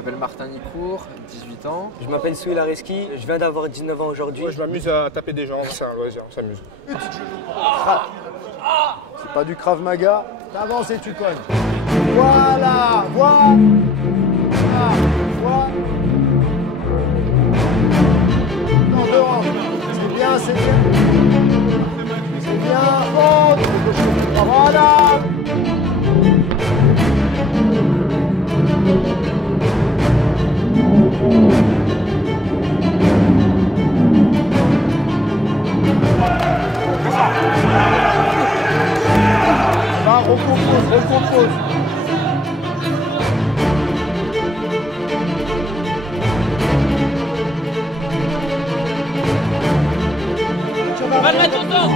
m'appelle Martin Nicourt, 18 ans. Je m'appelle Souil Areski, je viens d'avoir 19 ans aujourd'hui. Moi, je m'amuse à taper des gens, c'est un loisir, on s'amuse. C'est pas du Krav Maga, t'avances et tu cognes. Voilà, voilà, voilà. Non, dehors. C'est bien, c'est bien. C'est bien. Oh, voilà. Va, recompose, recompose. Va le mettre au temps.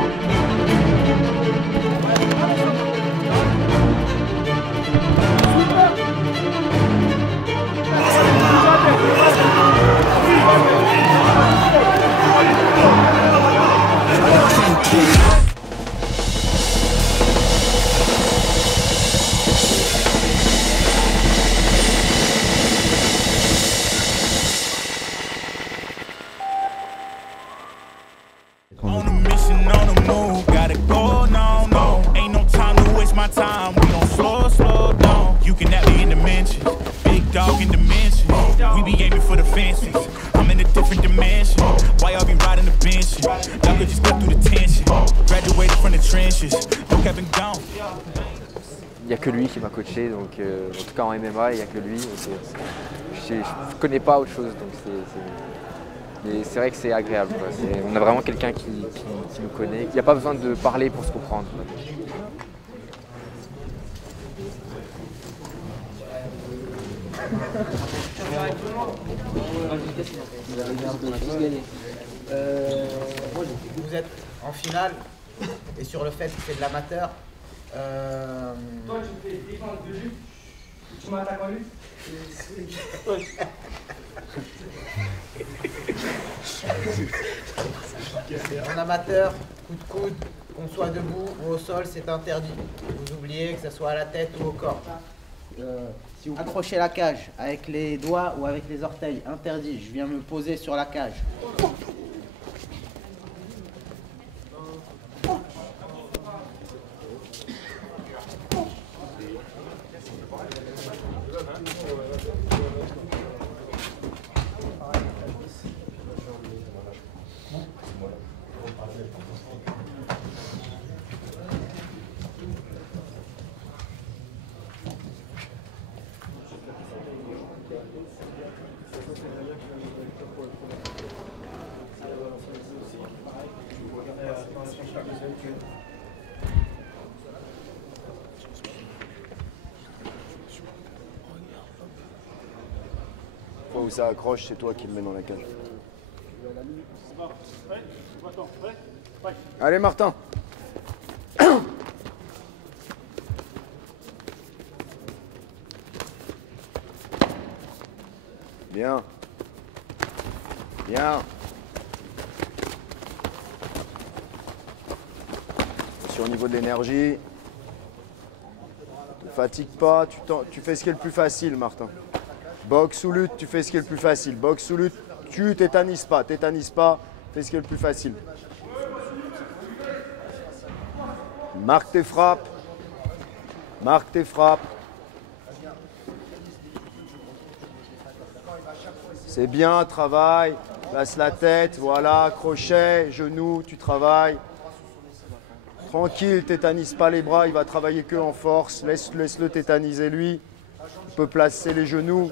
On a mission, on the move, gotta go, no, no. Ain't no time to waste my time, we gon' slow down. You can have me in dimensions, big dog in dimensions. We be aiming for the fences, I'm in a different dimension. Why y'all be riding the benches? Y'all could just cut through the tension. Graduated from the trenches, no Kevin gone. Il n'y a que lui qui m'a coaché, donc en tout cas en MMA, il n'y a que lui. Je ne connais pas autre chose, donc mais c'est vrai que c'est agréable. Quoi. On a vraiment quelqu'un qui nous connaît. Il n'y a pas besoin de parler pour se comprendre. Quoi. Vous êtes en finale et sur le fait que c'est de l'amateur. Toi, je fais défense de lutte. Tu m'attaques en lutte. En amateur, coup de coude, qu'on soit debout ou au sol, c'est interdit. Vous oubliez que ce soit à la tête ou au corps. Si vous accrochez la cage avec les doigts ou avec les orteils, interdit. Je viens me poser sur la cage. Fois où ça accroche, c'est toi qui le mets dans la cage. Allez Martin. Bien. Bien. Attention au niveau de l'énergie. Ne fatigue pas, tu fais ce qui est le plus facile, Martin. Boxe ou lutte, tu fais ce qui est le plus facile. Boxe ou lutte, tu tétanises pas, fais ce qui est le plus facile. Marque tes frappes. Marque tes frappes. C'est bien, travaille. Place la tête, voilà, crochet, genou, tu travailles. Tranquille, tétanise pas les bras, il va travailler que en force. Laisse-le tétaniser lui. Il peut placer les genoux.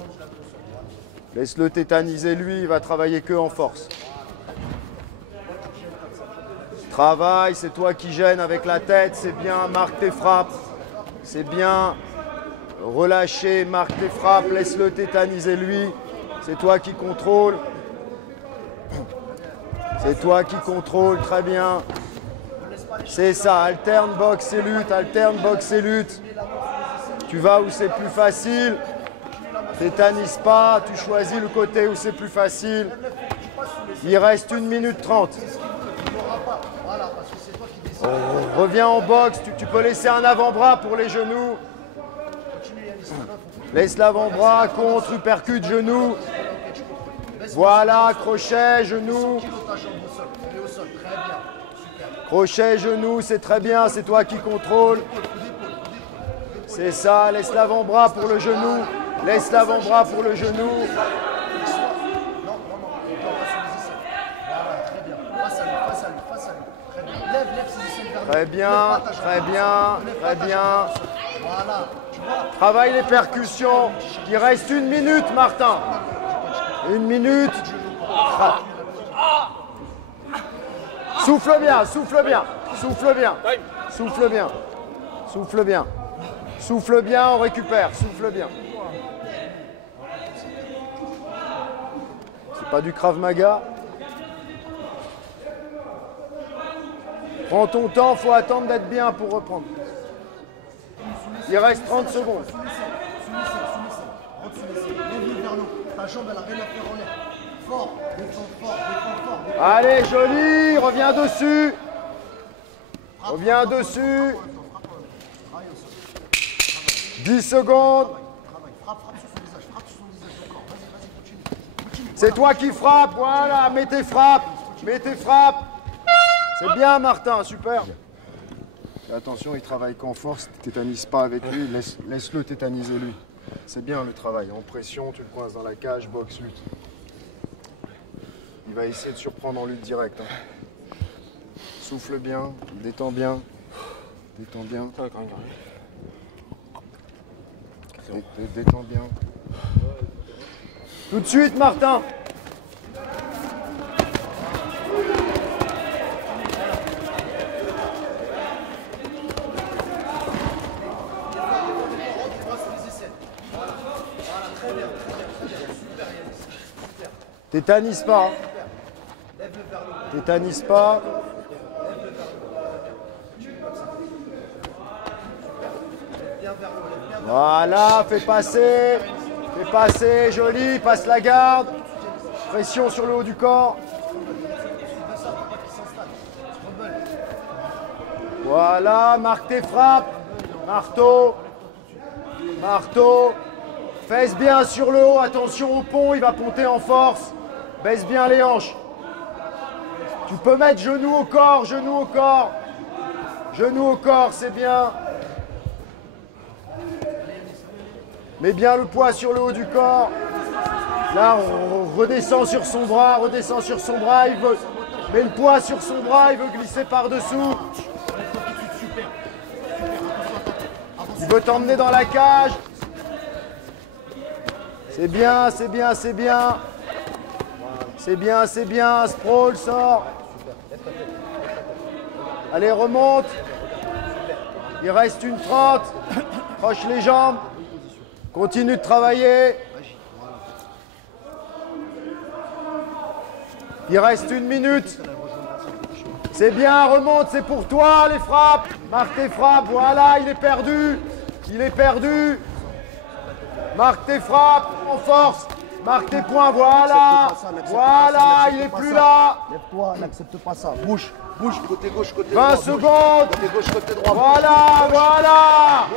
Laisse-le tétaniser lui, il va travailler que en force. Travaille, c'est toi qui gênes avec la tête, c'est bien, marque tes frappes. C'est bien. Relâchez, marque tes frappes, laisse-le tétaniser lui. C'est toi qui contrôle. C'est toi qui contrôle, très bien. C'est ça, alterne boxe et lutte, alterne boxe et lutte. Tu vas où c'est plus facile. Tétanise pas, tu choisis le côté où c'est plus facile. Il reste 1 minute 30. Reviens en boxe, tu peux laisser un avant-bras pour les genoux. Laisse l'avant-bras, contre, uppercut, genou. Voilà, crochet, genou. Crochet, genou, c'est très bien, c'est toi qui contrôle. C'est ça, laisse l'avant-bras pour le genou. Laisse l'avant-bras pour le genou. Très bien, très bien, très bien. Travaille les percussions. Il reste 1 minute, Martin. 1 minute. Souffle bien, souffle bien, souffle bien, souffle bien, souffle bien. Souffle bien, on récupère, souffle bien. C'est pas du Krav Maga. Prends ton temps, faut attendre d'être bien pour reprendre. Il reste 30 secondes. Ta jambe, elle a rien à faire en l'air. Fort, défends fort, défends fort. Allez, joli, reviens dessus. Reviens dessus. 10 secondes. C'est toi qui frappes, voilà, mets tes frappes. Mets tes frappes. C'est bien, Martin, super. Et attention, il travaille qu'en force, tétanise pas avec lui, laisse-le tétaniser lui. C'est bien le travail, en pression, tu le coinces dans la cage, boxe, lutte. Il va essayer de surprendre en lutte directe. Hein. Souffle bien, détends bien. Détends bien. Détends bien. Tout de suite, Martin. Tétanise pas. Tétanise pas. Voilà, fais passer, joli, passe la garde. Pression sur le haut du corps. Voilà, marque tes frappes. Marteau. Marteau. Fesse bien sur le haut, attention au pont, il va ponter en force. Baisse bien les hanches. Tu peux mettre genou au corps, genou au corps. Genou au corps, c'est bien. Mets bien le poids sur le haut du corps. Là, on redescend sur son bras, il veut. Mets le poids sur son bras, il veut glisser par-dessous. Il veut t'emmener dans la cage. C'est bien, c'est bien, c'est bien. C'est bien, c'est bien. Sprawl, sort. Allez, remonte. Il reste 1:30. Croche les jambes. Continue de travailler. Il reste 1 minute. C'est bien, remonte, c'est pour toi les frappes. Marque tes frappes, voilà, il est perdu. Il est perdu. Marque tes frappes en force. Marque tes points, voilà. Voilà, il n'est plus là. Lève-toi, n'accepte pas ça. Bouge, bouge, côté gauche, côté 20 droit. secondes. Côté gauche, côté droit. Voilà, voilà.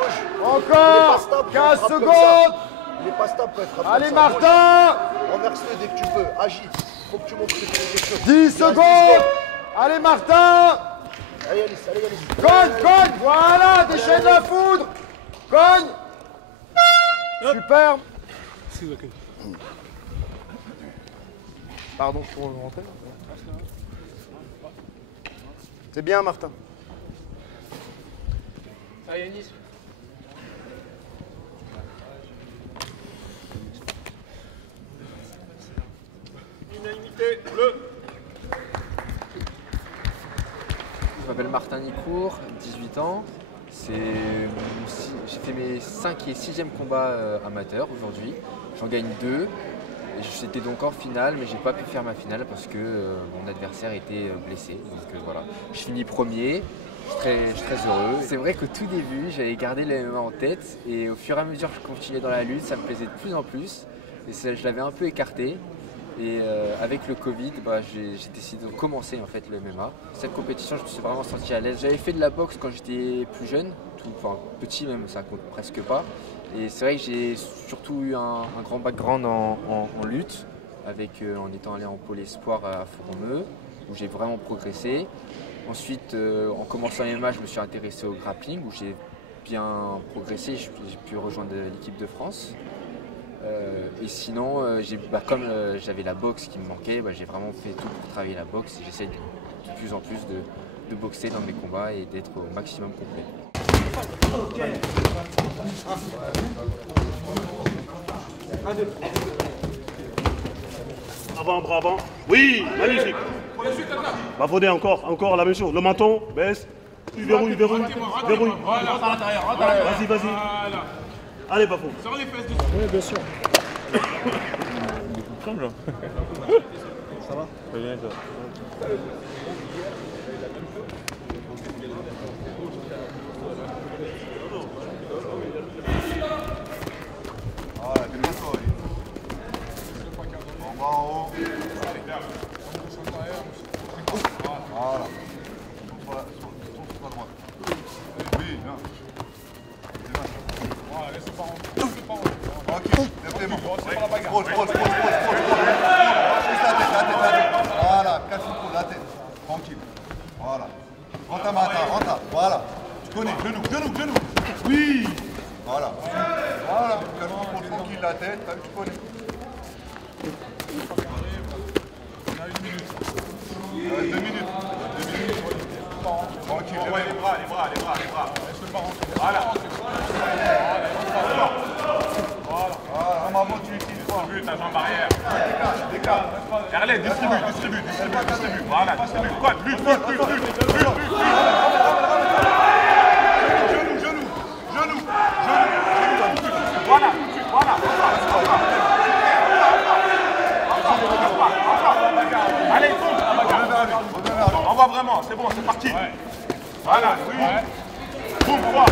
Encore 15 secondes. Il n'est pas stable quand il frappe. Allez, Martin. Renverse-le dès que tu peux. Agis. Faut que tu montres que tu fais quelque chose. 10 secondes. Allez, Martin. Allez, Alice, allez, Alice. Cogne, voilà, déchaîne la foudre. Cogne. Super. Pardon, je peux rentrer. C'est bien, Martin. Ça, Yanis. Unanimité, bleu. Je m'appelle Martin Nicourt, 18 ans. J'ai fait mes 5e et 6e combats amateurs aujourd'hui. J'en gagne 2. J'étais donc en finale, mais j'ai pas pu faire ma finale parce que mon adversaire était blessé. Donc voilà, je finis premier. Je suis très heureux. C'est vrai qu'au tout début, j'avais gardé le MMA en tête et au fur et à mesure que je continuais dans la lutte, ça me plaisait de plus en plus. Et je l'avais un peu écarté. Et avec le Covid, j'ai décidé de commencer en fait le MMA. Cette compétition, je me suis vraiment senti à l'aise. J'avais fait de la boxe quand j'étais plus jeune, enfin petit même, ça compte presque pas. Et c'est vrai que j'ai surtout eu un grand background en lutte, en étant allé en pôle espoir à Fourmeux, où j'ai vraiment progressé. Ensuite, en commençant les MMA, je me suis intéressé au grappling, où j'ai bien progressé, j'ai pu rejoindre l'équipe de France. Et sinon, comme j'avais la boxe qui me manquait, j'ai vraiment fait tout pour travailler la boxe et j'essaie de plus en plus de boxer dans mes combats et d'être au maximum complet. Avant, bras avant. Oui, magnifique. Bafodé encore la même chose. Le menton, baisse. Tu verrouille. Vas-y. Allez, Bafo. Sors les fesses dessus. Oui, bien sûr. Ça va? Très bien, ça. Voilà, t'es bien sorti. En bas, en haut. Voilà. Sur la droite. Oui, bien. Voilà, laisse pas rentrer. Tranquille, lève-les-mains. Pose. Lâche la tête. Voilà, casse le cou, la tête. Tranquille. Voilà. Rentre ta main, voilà. Tu connais, genou. Oui. Voilà. Casse le cou, tranquille, la tête, tu connais. On a 1 minute. 2 minutes. Tranquille, Les bras. Laisse-le pas rentrer. Voilà. Voilà, maman, tu utilises pas. Distribue ta jambe arrière. Décale. Allez, distribue. Voilà, distribue. Quoi? Lutte. Genou. Voilà. Allez, tombe. On voit vraiment, c'est bon, c'est parti. Ouais. Voilà, oui. Boum, quoi.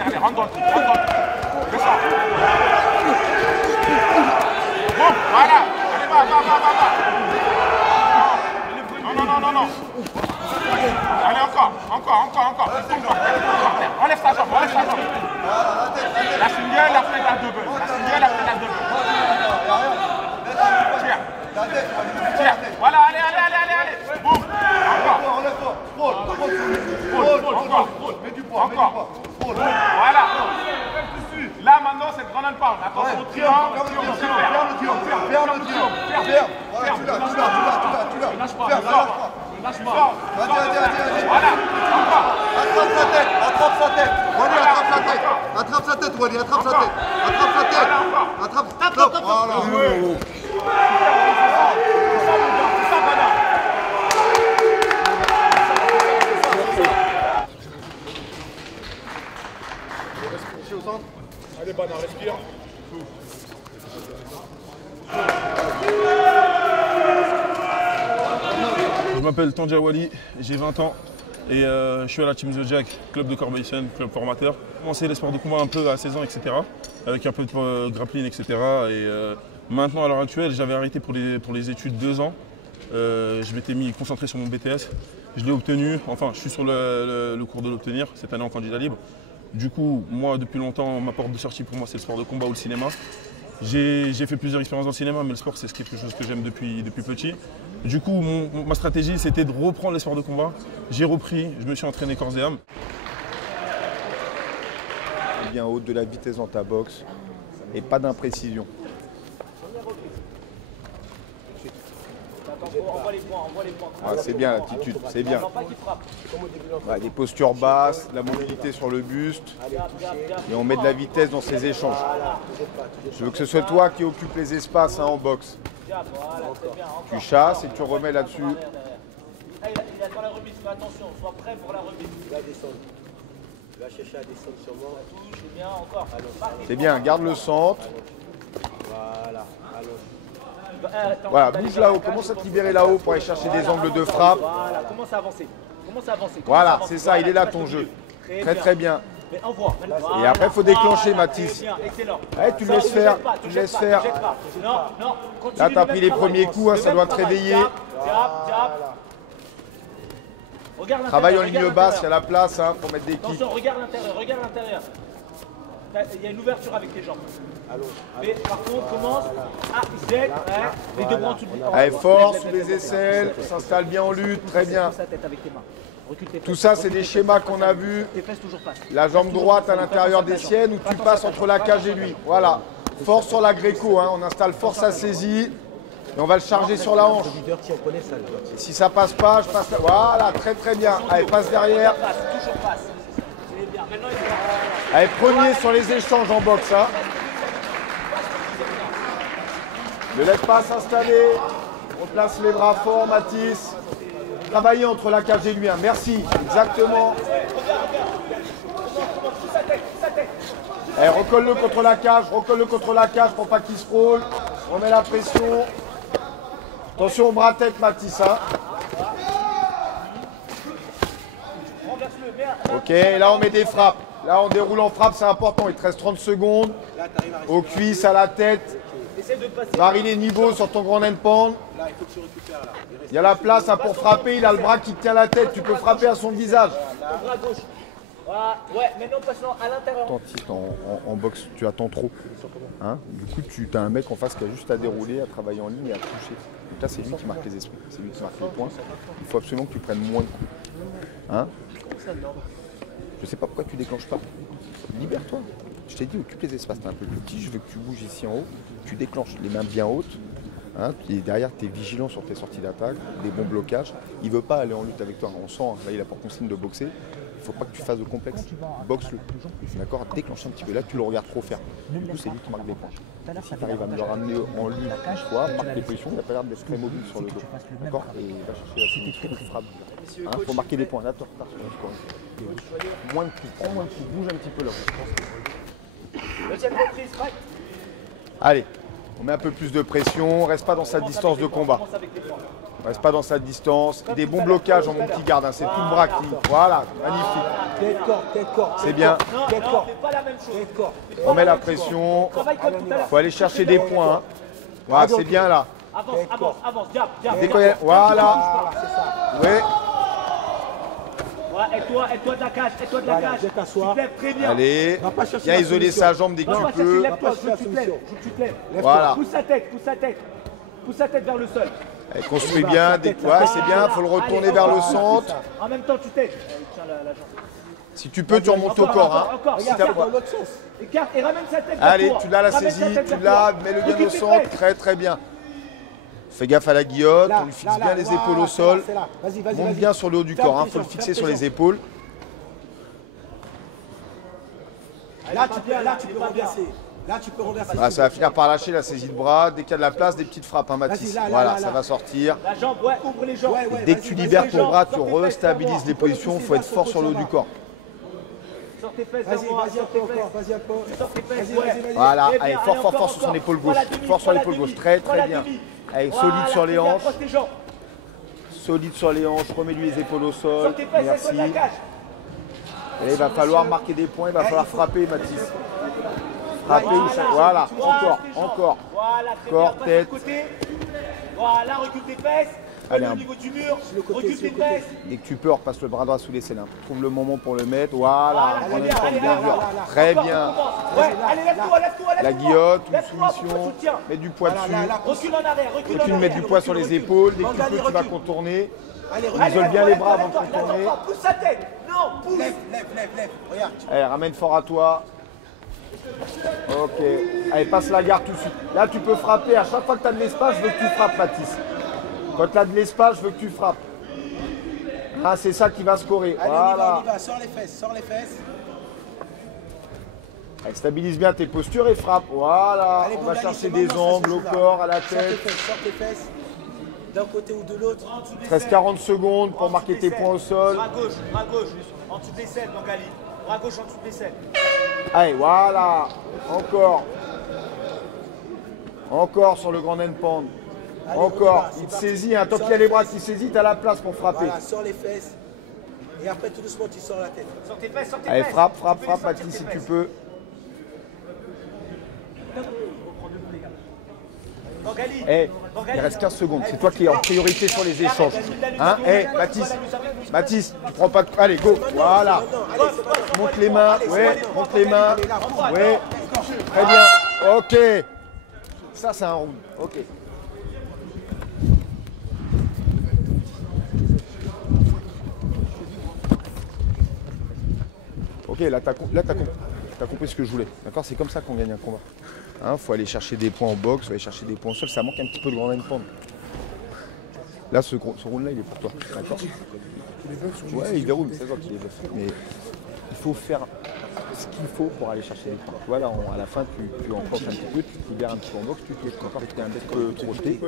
Allez, rentre dans le truc, descends. Bon, voilà. Allez, va. Non. Allez, encore. Enlève ta jambe. La single, la fête à double. Tire. Voilà, allez. Boum. Encore. Mets du poids. Voilà. Là maintenant c'est grand pound. Attention au triangle. Ferme le triangle. Lâche pas. Voilà. Attrape sa tête. Wally, attrape sa tête. Stop. Voilà. Au centre. Allez, Bana, respire. Je m'appelle Tandia Wally, j'ai 20 ans et je suis à la Team The Jack, club de Corbeil-Essonnes, club formateur. J'ai commencé les sports de combat un peu à 16 ans, etc. Avec un peu de grappling, etc. Et maintenant, à l'heure actuelle, j'avais arrêté pour les études 2 ans. Je m'étais concentré sur mon BTS. Je l'ai obtenu, enfin je suis sur le cours de l'obtenir cette année en candidat libre. Du coup, moi, depuis longtemps, ma porte de sortie pour moi, c'est le sport de combat ou le cinéma. J'ai fait plusieurs expériences dans le cinéma, mais le sport, c'est quelque chose que j'aime depuis petit. Du coup, ma stratégie, c'était de reprendre les sports de combat. J'ai repris, je me suis entraîné corps et âme. Bien haute de la vitesse dans ta boxe et pas d'imprécision. Envoie les points, envoie les points. C'est bien l'attitude, c'est bien. Non, pas qu'il frappe. Ouais, des postures basses, la mobilité sur le buste. Et on met de la vitesse dans ces échanges. Je veux que ce soit toi qui occupe les espaces en boxe. Tu chasses et tu remets là-dessus. Il attend la remise, fais attention, sois prêt pour la remise. Il va descendre. Il va chercher à descendre sûrement. Touche, c'est bien, encore. C'est bien, garde le centre. Voilà, Voilà, bouge là-haut, commence à te libérer là-haut pour aller chercher des angles de frappe. Voilà, commence à avancer. Commence à avancer. Voilà, c'est ça, il est là ton jeu. Très très bien. Mais envoie. Et après, il faut déclencher, Mathis. Excellent. Ouais, tu le laisses faire, tu le laisses faire. Non, non, continue. Là, tu as pris les premiers coups, ça doit te réveiller. Travaille en ligne basse, il y a la place pour mettre des kicks. Attention, regarde l'intérieur, regarde l'intérieur. Il y a une ouverture avec tes jambes. Mais par contre, commence à Z, les deux bras en dessous. Allez, fort, sous les aisselles, s'installe bien en lutte, très bien. Tout ça, c'est des schémas qu'on a vus. La jambe droite à l'intérieur des siennes où tu passes entre la cage et lui. Voilà. Force sur la gréco, on installe force à saisie. Et on va le charger sur la hanche. Si ça passe pas, je passe là. Voilà, très très bien. Allez, passe derrière. Allez, premier sur les échanges en boxe. Ne laisse pas s'installer. On place les bras forts, Mathis. Travaillez entre la cage et lui. Merci. Exactement. Allez, recolle-le contre la cage. Recolle-le contre la cage pour pas qu'il se frôle. On met la pression. Attention au bras-tête, Mathis. Ok, là on met des frappes. Là on déroule en frappe, c'est important. Il te reste 30 secondes. Aux cuisses, à la tête. Varie les niveaux sur ton grand end-pan. Il y a la place pour frapper. Il a le bras qui tient la tête. Tu peux frapper à son visage. Ouais, maintenant passons à l'intérieur. En boxe, tu attends trop. Du coup, tu as un mec en face qui a juste à dérouler, à travailler en ligne et à toucher. Donc là, c'est lui qui marque les esprits. C'est lui qui marque les points. Il faut absolument que tu prennes moins de coups. Je sais pas pourquoi tu déclenches pas. Libère-toi. Je t'ai dit, occupe les espaces. T'es un peu petit, je veux que tu bouges ici en haut. Tu déclenches les mains bien hautes. Et derrière, tu es vigilant sur tes sorties d'attaque, des bons blocages. Il veut pas aller en lutte avec toi. On sent, là, il a pour consigne de boxer. Il ne faut pas que tu fasses de complexe. Boxe-le. D'accord? Déclenche un petit peu. Là, tu le regardes trop faire. Du coup, c'est lui qui marque des points. Si tu arrives à me le ramener en lutte, toi, marque les positions, il n'a pas l'air d'être très mobile sur le dos. D'accord? Et va chercher la sécurité, tu frappes. Il faut marquer des points. Là, tu repars sur le score. Moins de coups. Prends moins de coups. Bouge un petit peu là. Deuxième reprise, fight. Allez. On met un peu plus de pression, reste pas dans sa distance de combat. Reste pas dans sa distance. Des bons blocages en mon petit garde, c'est tout le bras qui... Voilà, magnifique. C'est bien. On met la pression. Faut aller chercher des points. Voilà, c'est bien là. Avance, diable. Voilà. Oui. Aide-toi de la cage, aide-toi de la cage. Tu te lèves très bien. Allez, viens isoler sa jambe dès que tu peux. Lève-toi, je veux que tu te lèves. Voilà. Pousse sa tête. Pousse sa tête vers le sol. Elle construit bien, ouais, c'est bien, il faut le retourner vers le centre. En même temps, tu t'aides. Tiens la jambe. Si tu peux, tu remontes au corps. Encore. Écarte et ramène sa tête. Allez, tu l'as la saisie, tu l'as, mets-le bien au centre, très très bien. Fais gaffe à la guillotte, on lui fixe bien les épaules au sol. Monte bien sur le haut du corps, il faut le fixer sur les épaules. Là, tu peux renverser. Là, tu peux renverser. Ah, ça va finir par lâcher la saisie de bras. Dès qu'il y a de la place, des petites frappes, Mathis. Voilà, ça va sortir. La jambe, ouvre les jambes. Et dès que tu libères ton bras, tu restabilises les positions. Il faut être fort sur le haut du corps. Sors tes fesses, vas-y encore. Sors tes fesses, voilà, allez, fort sur son épaule gauche. Fort sur l'épaule gauche, très bien. Allez, solide sur les hanches. Solide sur les hanches, remets-lui les épaules au sol. Merci. Et il va falloir marquer des points, il va falloir frapper, Mathis. Frapper, voilà, encore. Corps, tête. Voilà, recule tes fesses. Allez, au niveau du mur, recule tes fesses. Dès que tu peux, repasse le bras droit sous les selles. Trouve le moment pour le mettre. Voilà, bien dur. Très bien. Allez, lève-toi. La guillotte, une soumission. Mets du poids dessus. Recule en arrière, recule. Mets du poids sur les épaules. Dès que tu peux, tu vas contourner. Isole bien les bras avant de contourner. Pousse sa tête. Non, pousse. Lève. Regarde. Allez, ramène fort à toi. Ok. Allez, passe la garde tout de suite. Là, tu peux frapper. À chaque fois que tu as de l'espace, je veux que tu frappes, Mathis. Quand tu as de l'espace, je veux que tu frappes. Ah, c'est ça qui va scorer. Allez, Voilà. on y va. Sors les fesses, sors les fesses. Allez, stabilise bien tes postures et frappe. Voilà. Allez, On va Bogali, chercher c'est des maintenant, angles ça au se joue là. corps, à la Sors tes tête. fesses, sors tes fesses. D'un côté ou de l'autre. Il te reste 40 secondes pour marquer tes points au sol. Bras gauche, en dessous des selles, Bangali. Bras gauche en dessous des selles. Allez, voilà. Encore. Encore sur le grand end-pound. Allez, Encore. on y va, Il te c'est parti. saisit. Hein. Tant Sors qu'il y a les les bras fesses. qui saisissent, tu as la place pour frapper. Voilà, sors les fesses. Et après, tout doucement, tu sors la tête. Sors tes fesses, sors tes Allez, fesses. frappe, Tu frappe, peux les frappe, sortir, Mathis, tes si tu fesses. peux. Bangali. Eh, il reste 15 secondes. C'est toi qui es en priorité sur les échanges. Hein? Eh, Mathis, tu prends pas de... Allez, go. Voilà. Monte les mains. Ouais, monte les mains. Ouais. Très bien. Ok. Ça, c'est un round. Ok. Ok, là, t'as compris ce que je voulais. D'accord? C'est comme ça qu'on gagne un combat. Faut aller chercher des points en boxe, faut aller chercher des points au sol. Ça manque un petit peu de grand end-pound. Là, ce round-là, il est pour toi. D'accord? Ouais, il déroule, c'est toi qui les veut. Mais il faut faire ce qu'il faut pour aller chercher les points. Tu vois, là, à la fin, tu encroches un petit peu, tu te libères un petit peu en boxe, tu te laisses encore tu es un peu projeté,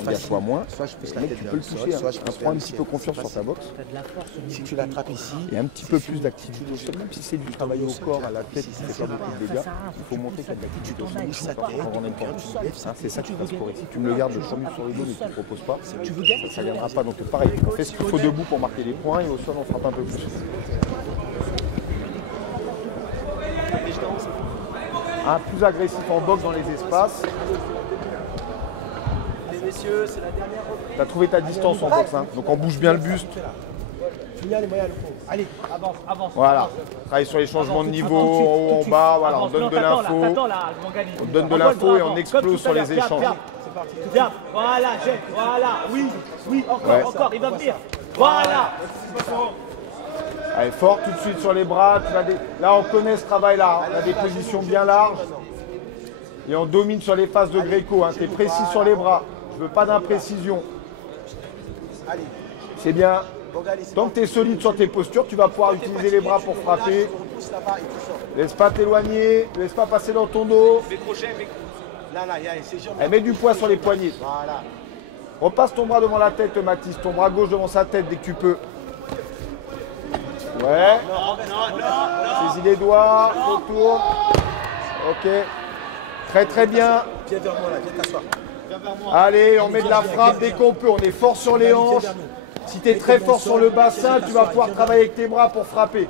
on gâche-toi moins. Mais tu peux le toucher, prends un petit peu confiance sur ta boxe. Si tu l'attrapes ici, Et un petit peu plus d'activité au sol, même si c'est du travail au corps, à la tête, qui fait pas beaucoup de dégâts, il faut montrer qu'il y a de l'activité au sol. C'est ça qui va scorer. Si tu me le gardes de chambre sur les dos et que tu ne proposes pas, ça ne viendra pas. Donc pareil, on fait ce qu'il faut debout pour marquer les points et au sol on frappe un peu plus. Plus agressif en boxe dans les espaces. allez messieurs, c'est la dernière reprise. Tu as trouvé ta distance en boxe, hein. Donc on bouge bien le buste. Finis les moyens, le fond. Allez, Avance, avance. Voilà. Travaille sur les changements de niveau, en haut, en bas, voilà, on donne de l'info. On donne de l'info et on explose sur les échanges. Viens, voilà, jette, voilà, oui, encore, Ouais. encore, il va venir. Voilà. Allez, fort tout de suite sur les bras. Là, on connaît ce travail-là. On a des positions bien larges. Et on domine sur les phases de Gréco. Tu es précis sur les bras. Je veux pas d'imprécision. allez. C'est bien. Bangali, c'est Tant que tu es solide sur tes postures, tu vas pouvoir utiliser les bras pour frapper. Tu repousses là-bas et tu sors. Laisse pas t'éloigner. Laisse pas passer dans ton dos. Mes crochets, Là, il y a ces jambes. Mets du poids sur les poignets. Voilà. Repasse ton bras devant la tête, Mathis. Ton bras gauche devant sa tête dès que tu peux. Ouais. Saisis les doigts. Retourne. Ok. Très très bien. Viens vers moi là, viens t'asseoir. Allez, on met de la frappe dès qu'on peut. On est fort sur les hanches. Si tu es très fort sur le bassin, tu vas pouvoir travailler avec tes bras pour frapper.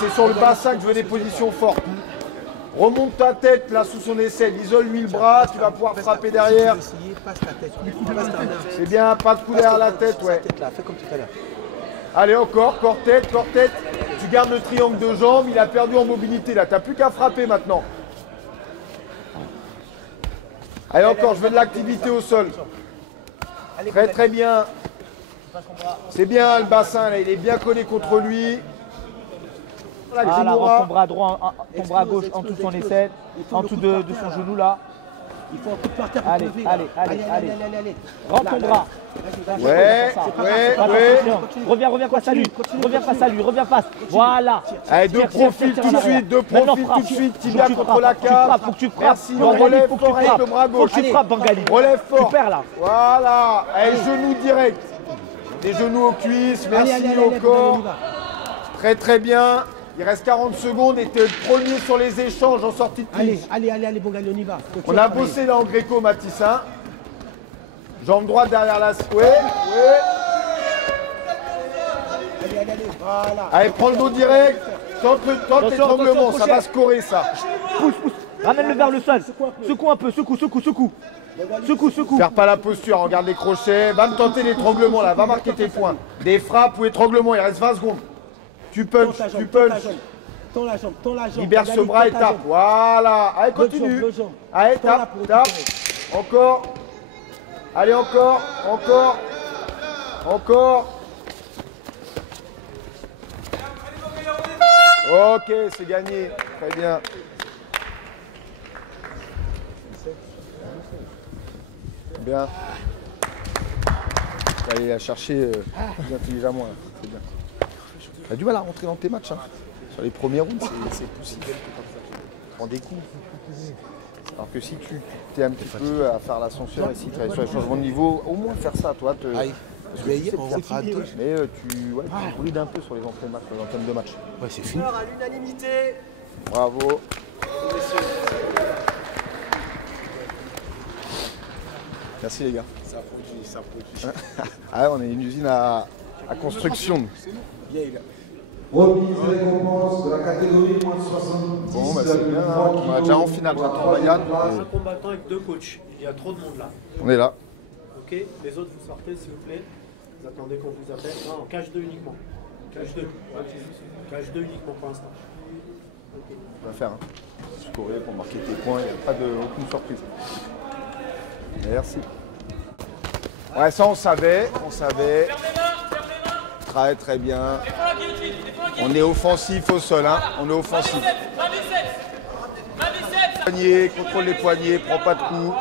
C'est sur le bassin que je veux des positions fortes. Remonte ta tête là sous son aisselle. Isole-lui le bras. Tu vas pouvoir frapper derrière. Passe ta tête. Passe ta main. C'est bien. Pas de coup derrière la tête. Ouais. Là, fais comme tout à l'heure. Allez, encore. Corps tête. Tu gardes le triangle de jambes. Il a perdu en mobilité là. Tu n'as plus qu'à frapper maintenant. Allez, encore. Je veux de l'activité au sol. Très très bien. C'est bien le bassin là. Il est bien collé contre lui. Voilà, Voilà, Grimoura. ton bras droit, ton bras gauche en dessous de son aisselle, en dessous de son genou là. Il faut un coup de par terre pour Allez, te lever. allez. Rentre ton bras. Ouais. Reviens face à lui. Reviens face. Voilà. Allez, deux profils tout de suite, tibia contre la cave. Faut que tu frappes. Merci, on relève fort avec le bras gauche. Faut que tu frappes, Bangali. Relève fort. Tu perds là. Voilà. Allez, genoux direct. Des genoux aux cuisses, merci au corps. Très très bien. Il reste 40 secondes et tu es le premier sur les échanges en sortie de prise. Allez, Bangali, on y va. On a bossé là en Gréco, Mathis. Jambe droite derrière la... Ouais. Allez, voilà. Allez, prends le dos direct. Tente l'étranglement, ça va scorer ça. Pousse. Ramène-le vers le sol. Secoue un peu, secoue. Secoue. Perds pas la posture, regarde les crochets. Va me tenter l'étranglement là, va marquer tes points. Des frappes ou étranglement, il reste 20 secondes. Tu punches. Tends la jambe. Libère ce bras et tape. Voilà. Allez, continue. Allez, tape. Encore. Allez, encore. Ok, c'est gagné. Très bien. Bien. Tu vas aller la chercher plus intelligemment. C'est bien. Tu as du mal à rentrer dans tes matchs. Hein. Sur les premiers rounds, c'est possible. Tu prends des coups. Alors que si tu t'es un petit peu à faire l'ascenseur et si tu es sur les changements de niveau, au moins faire ça, toi. Mais tu brudes un peu sur les entrées de match, les entraînements de match. Ouais, c'est fini. À l'unanimité. Bravo. Merci les gars. Ça produit. Ah ouais, on est une usine à construction. Remise et récompense de la catégorie moins de 70. Bon, bah c'est bien, on est déjà en finale. Un combattant avec 2 coachs. Il y a trop de monde là. On est là. Ok, les autres vous sortez s'il vous plaît. Vous attendez qu'on vous appelle. Non, cage 2 uniquement. Cage 2. Cage 2 uniquement pour l'instant. Okay. On va faire. Scorer pour marquer tes points, il n'y a pas aucune surprise. Merci. Ouais, ça on savait. Très très bien. On est offensif au sol, hein. On est offensif. Poignet, contrôle les poignets, prends pas de coups.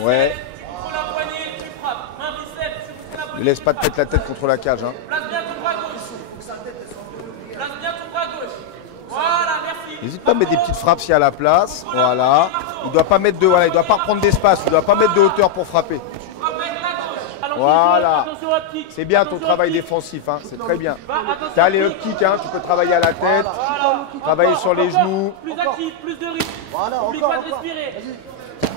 Ouais. Ne laisse pas te mettre la tête contre la cage, hein. N'hésite pas à mettre des petites frappes s'il y a la place. Voilà. Il ne doit pas mettre il doit pas reprendre d'espace. Il ne doit pas mettre de hauteur pour frapper. Voilà. C'est bien ton travail défensif, hein. C'est très bien. Tu as les up kicks, hein. Tu peux travailler à la tête, travailler sur les genoux. Plus actif, plus de rythme. Voilà, n'oublie pas de respirer.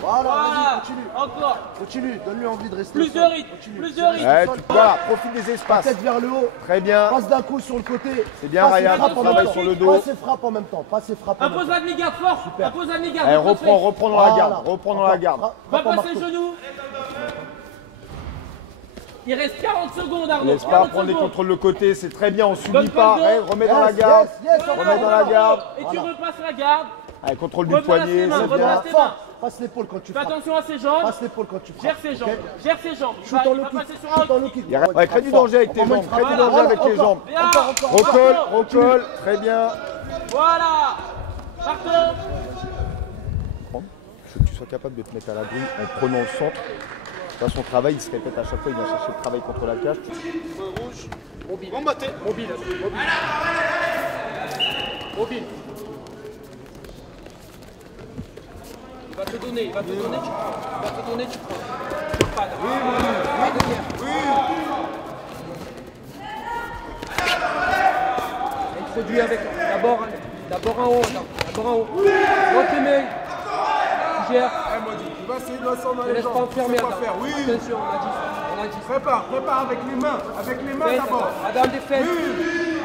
Voilà, vas-y, continue. Encore. Continue, donne-lui envie de rester. Plus de rythme, plus de rythme. Ouais, voilà, profite des espaces. Tête vers le haut. Très bien. Passe d'un coup sur le côté. C'est bien, Ryan. Travaille sur le dos. Passe et frappe en même temps. Passe et frappe en même temps. Impose la demi-garde fort. Impose la demi-garde. Allez, reprends dans la garde. Reprends dans la garde. Va passer le genou. Il reste 40 secondes, Arnaud. Laisse pas prendre les contrôles de côté, c'est très bien, on subit pas. Remets dans la garde. Remets dans la garde. Et tu repasses la garde. Allez, contrôle du poignet, c'est bien. Passe l'épaule quand tu frappes. Fais attention à ses jambes. Passe l'épaule quand tu frappes. Gère ses jambes. Gère ses jambes. Shoot dans le kick. Ouais, crée du danger avec tes jambes. Crée du danger avec les jambes. Recolle, très bien. Voilà. Partons. Je veux que tu sois capable de te mettre à l'abri en prenant le centre. Son travail, il se répète à chaque fois, il vient chercher le travail contre la cage. Rouge, mobile. Mobile. Il va te donner, tu prends. Tu prends. Oui. Introduis avec d'abord en haut. Monte tes mains. Tu gères. Tu vas essayer de descendre dans Ne les laisse pas jambes. enfermer Adam. Oui. Attention, on a dit. Prépare avec les mains. Avec les mains d'abord. Adam des fesses.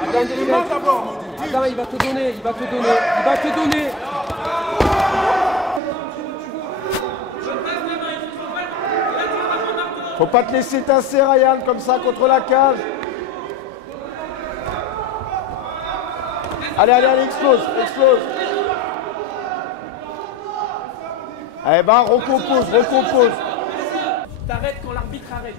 Avec les mains d'abord. Adam, il va te donner. Faut pas te laisser tasser, Ryan, comme ça, contre la cage. Allez, explose. Allez, recompose. T'arrêtes quand l'arbitre arrête.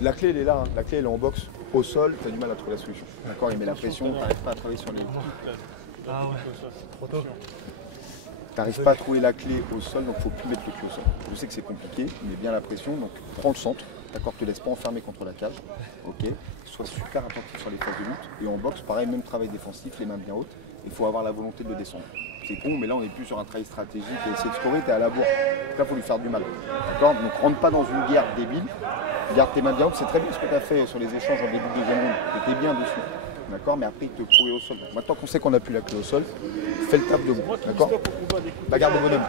La clé, elle est là. Hein. La clé, elle est en boxe. Au sol, tu as du mal à trouver la solution. D'accord, il met la pression, tu n'arrives pas à travailler sur les... Ah ouais, trop tôt. Tu n'arrives pas à trouver la clé au sol, donc il ne faut plus mettre le pied au sol. Je sais que c'est compliqué, mais bien la pression, donc prends le centre, d'accord, te laisse pas enfermer contre la cage, ok, sois super attentif sur les phases de lutte, et en boxe, pareil, même travail défensif, les mains bien hautes, il faut avoir la volonté de le descendre. C'est con, mais là on n'est plus sur un travail stratégique, et essayer de scorer, tu es à la bourre, donc là il faut lui faire du mal, d'accord, donc rentre pas dans une guerre débile, garde tes mains bien hautes, c'est très bien ce que tu as fait sur les échanges en début de deuxième round, tu étais bien dessus. D'accord, mais après il te courait au sol. Maintenant qu'on sait qu'on n'a plus la clé au sol, fais le tap debout. D'accord. Bagarre de bonhomme.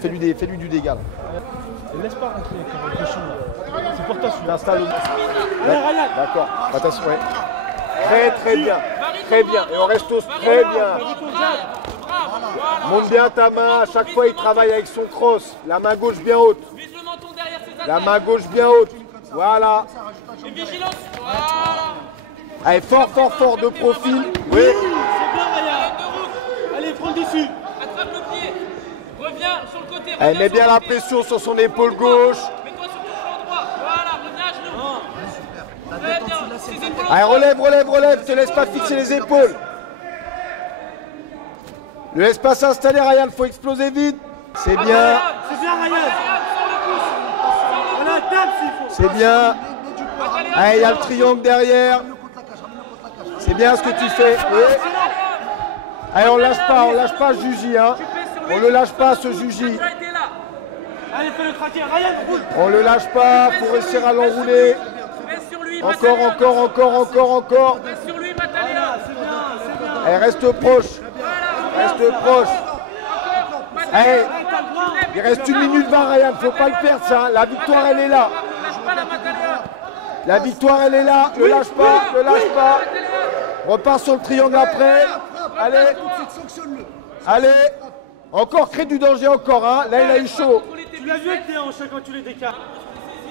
Fais-lui du dégât. Là. Laisse pas rentrer comme un cochon. C'est pour toi celui-là. T'installe. D'accord. Attention, ouais. Très bien. Très bien. Et on reste très bien. Monte bien ta main. À chaque fois il travaille avec son cross. La main gauche bien haute. La main gauche bien haute. Voilà. Une vigilance. Voilà. Allez, fort de profil. Oui. C'est bien, Ryan. Allez, prends le dessus. Attrape le pied. Reviens sur le côté. Elle met bien la pression sur son épaule gauche. Mets-toi sur ton flanc droit. Voilà, reviens à genoux. Très bien. Ses épaules. Allez, relève. Te laisse pas fixer les épaules. Ne laisse pas s'installer, Ryan. Faut exploser vite. C'est bien. C'est bien, Ryan. C'est bien. Allez, il y a le triangle derrière. C'est bien ce que tu fais. Oui. Allez, on lâche pas Juji. Hein. On le lâche pas, ce Juji. Allez, fais le craquer. Ryan, roule. On le lâche pas, faut réussir à l'enrouler. Encore. Sur lui, Matalia. Allez, reste proche. Reste proche. Allez, il reste 1 minute 20, Ryan, faut pas le perdre ça. La victoire, elle est là. La victoire, elle est là. Ne lâche pas. Repars sur le triangle après. Allez. Encore, crée du danger encore. Hein. Là, il a eu chaud. Tu l'as vu avec tes hanches quand tu les décales.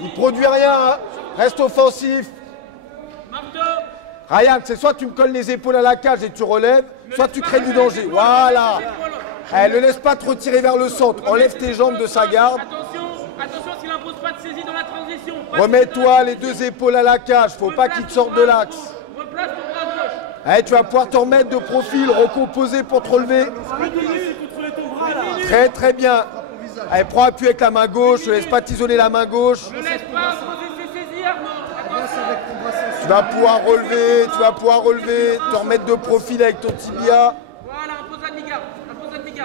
Il produit rien. Hein. Reste offensif. Ryan, c'est soit tu me colles les épaules à la cage et tu relèves, soit tu crées du danger. Voilà. Ne laisse pas te retirer vers le centre. Enlève tes jambes de sa garde. Attention s'il n'impose pas de saisie dans la transition. Remets-toi les 2 épaules à la cage. Faut pas qu'il te sorte de l'axe. Replace ton bras gauche. Allez, tu vas pouvoir te remettre de profil, recomposer pour te relever. Très bien. Allez, prends appui avec la main gauche. Ne laisse pas t'isoler la main gauche. Ne laisse pas imposer ses saisies, Arnaud. Tu vas pouvoir relever, te remettre de profil avec ton tibia. Voilà, impose à demi-garde.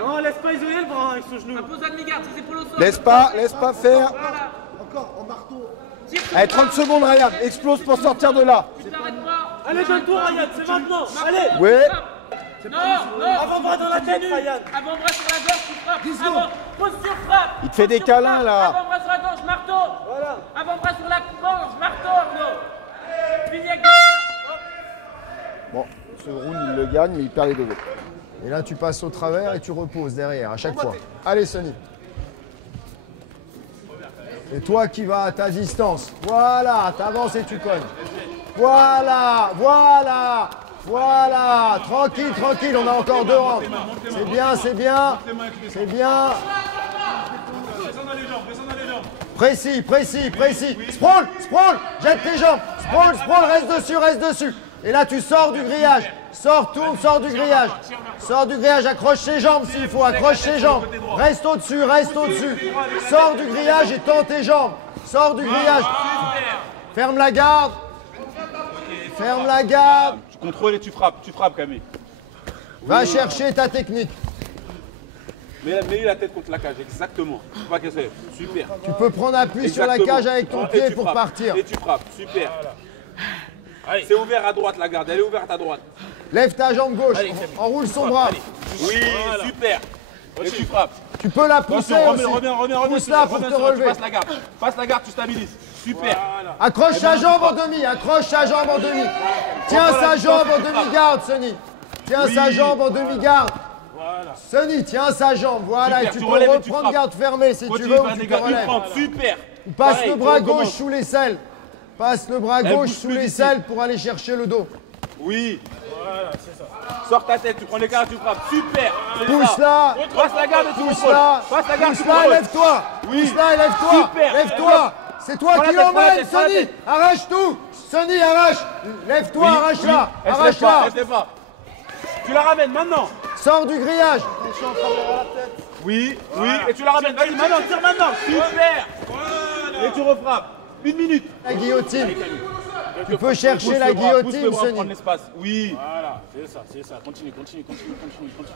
Non, laisse pas isoler le bras avec ce genou. Impose à demi-garde, ses épaules au sol. Laisse pas faire. Voilà. Encore, en marteau. Allez, 30 secondes, Ryan. Explose pour sortir de là. Tu t'arrêtes pas. Allez, donne-toi, Ryan, c'est maintenant. Allez. Oui. Non. Avant-bras dans la tête, Ryan. Avant-bras sur la gorge, tu frappes. Posture frappe. Il te fait des câlins, là. Avant-bras sur la gorge, marteau. Voilà. Avant-bras sur la gorge, marteau, Arnaud. Bon, ce round, il le gagne, mais il perd les 2 autres. Et là, tu passes au travers et tu reposes derrière, à chaque fois. Allez, Sonny. Et toi qui vas à ta distance. Voilà, t'avances et tu cognes. Voilà. Tranquille, on a encore 2 rounds. C'est bien. Précis. Sprawl, jette tes jambes. Sprawl, reste dessus. Et là, tu sors du grillage. Tourne, sors du grillage. Accroche ses jambes s'il faut, accroche ses jambes. Reste au-dessus. Sors du grillage et tends tes jambes. Sors du grillage. Ferme la garde. Tu contrôles et tu frappes, Camille. Va chercher ta technique. Mets la tête contre la cage, exactement. Pas qu'elle se lève. Super. Tu peux prendre appui sur la cage avec ton pied pour partir. Et tu frappes, super. C'est ouvert à droite la garde, elle est ouverte à droite. Lève ta jambe gauche, enroule son bras. Oui, super. Et tu frappes. Tu peux la pousser aussi. Reviens. Pousse-la pour te relever. Passe la garde, tu stabilises. Super. Accroche sa jambe en demi. Tiens sa jambe en demi-garde, Sonny. Sa jambe en demi-garde. Sonny, tiens sa jambe. Voilà, super, et tu peux reprendre garde fermée si tu veux ou tu te relèves. Super. Passe le bras gauche sous l'aisselle. Sous l'aisselle pour aller chercher le dos. Oui. Voilà, c'est ça. Sors ta tête, tu prends les cartes, tu frappes. Super. Pousse-la. Passe la garde et tu Pousse-la. Lève-toi. Pousse-la, lève-toi. Super. Lève-toi. C'est toi qui l'emmène, Sonny. Arrache tout. Sonny, arrache. Lève-toi, arrache-la. Arrache-la. Tu la ramènes maintenant. Sors du grillage. Oui. Et tu la ramènes. Vas-y, maintenant, tire maintenant. Super. Et tu refrappes. 1 minute. La guillotine. Tu peux chercher la guillotine, Sonny. Prendre l'espace. Oui. Voilà, c'est ça. Continue,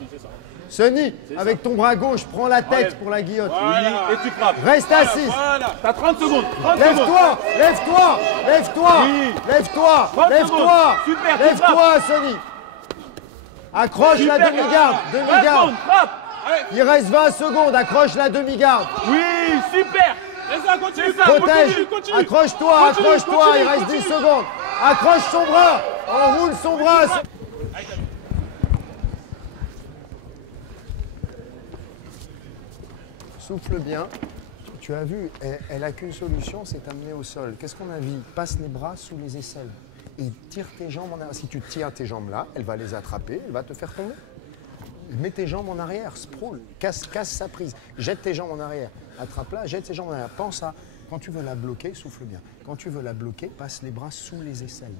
c'est ça. Sonny, avec ton bras gauche, prends la tête pour la guillotine. Oui, et tu frappes. Reste assis. Voilà. T'as 30 secondes. Lève-toi, Sonny. Accroche la demi-garde. Il reste 20 secondes, accroche la demi-garde. Oui, super. Protège. Accroche-toi, il reste 10 secondes. Accroche son bras, enroule son bras. Souffle bien. Tu as vu, elle n'a qu'une solution, c'est t'amener au sol. Qu'est-ce qu'on a vu? Passe les bras sous les aisselles et tire tes jambes en arrière. Si tu tires tes jambes là, elle va les attraper, elle va te faire tomber. Mets tes jambes en arrière, sprawl, casse sa prise. Jette tes jambes en arrière. Attrape-la, jette tes jambes en arrière. Pense à, quand tu veux la bloquer, souffle bien. Quand tu veux la bloquer, passe les bras sous les aisselles.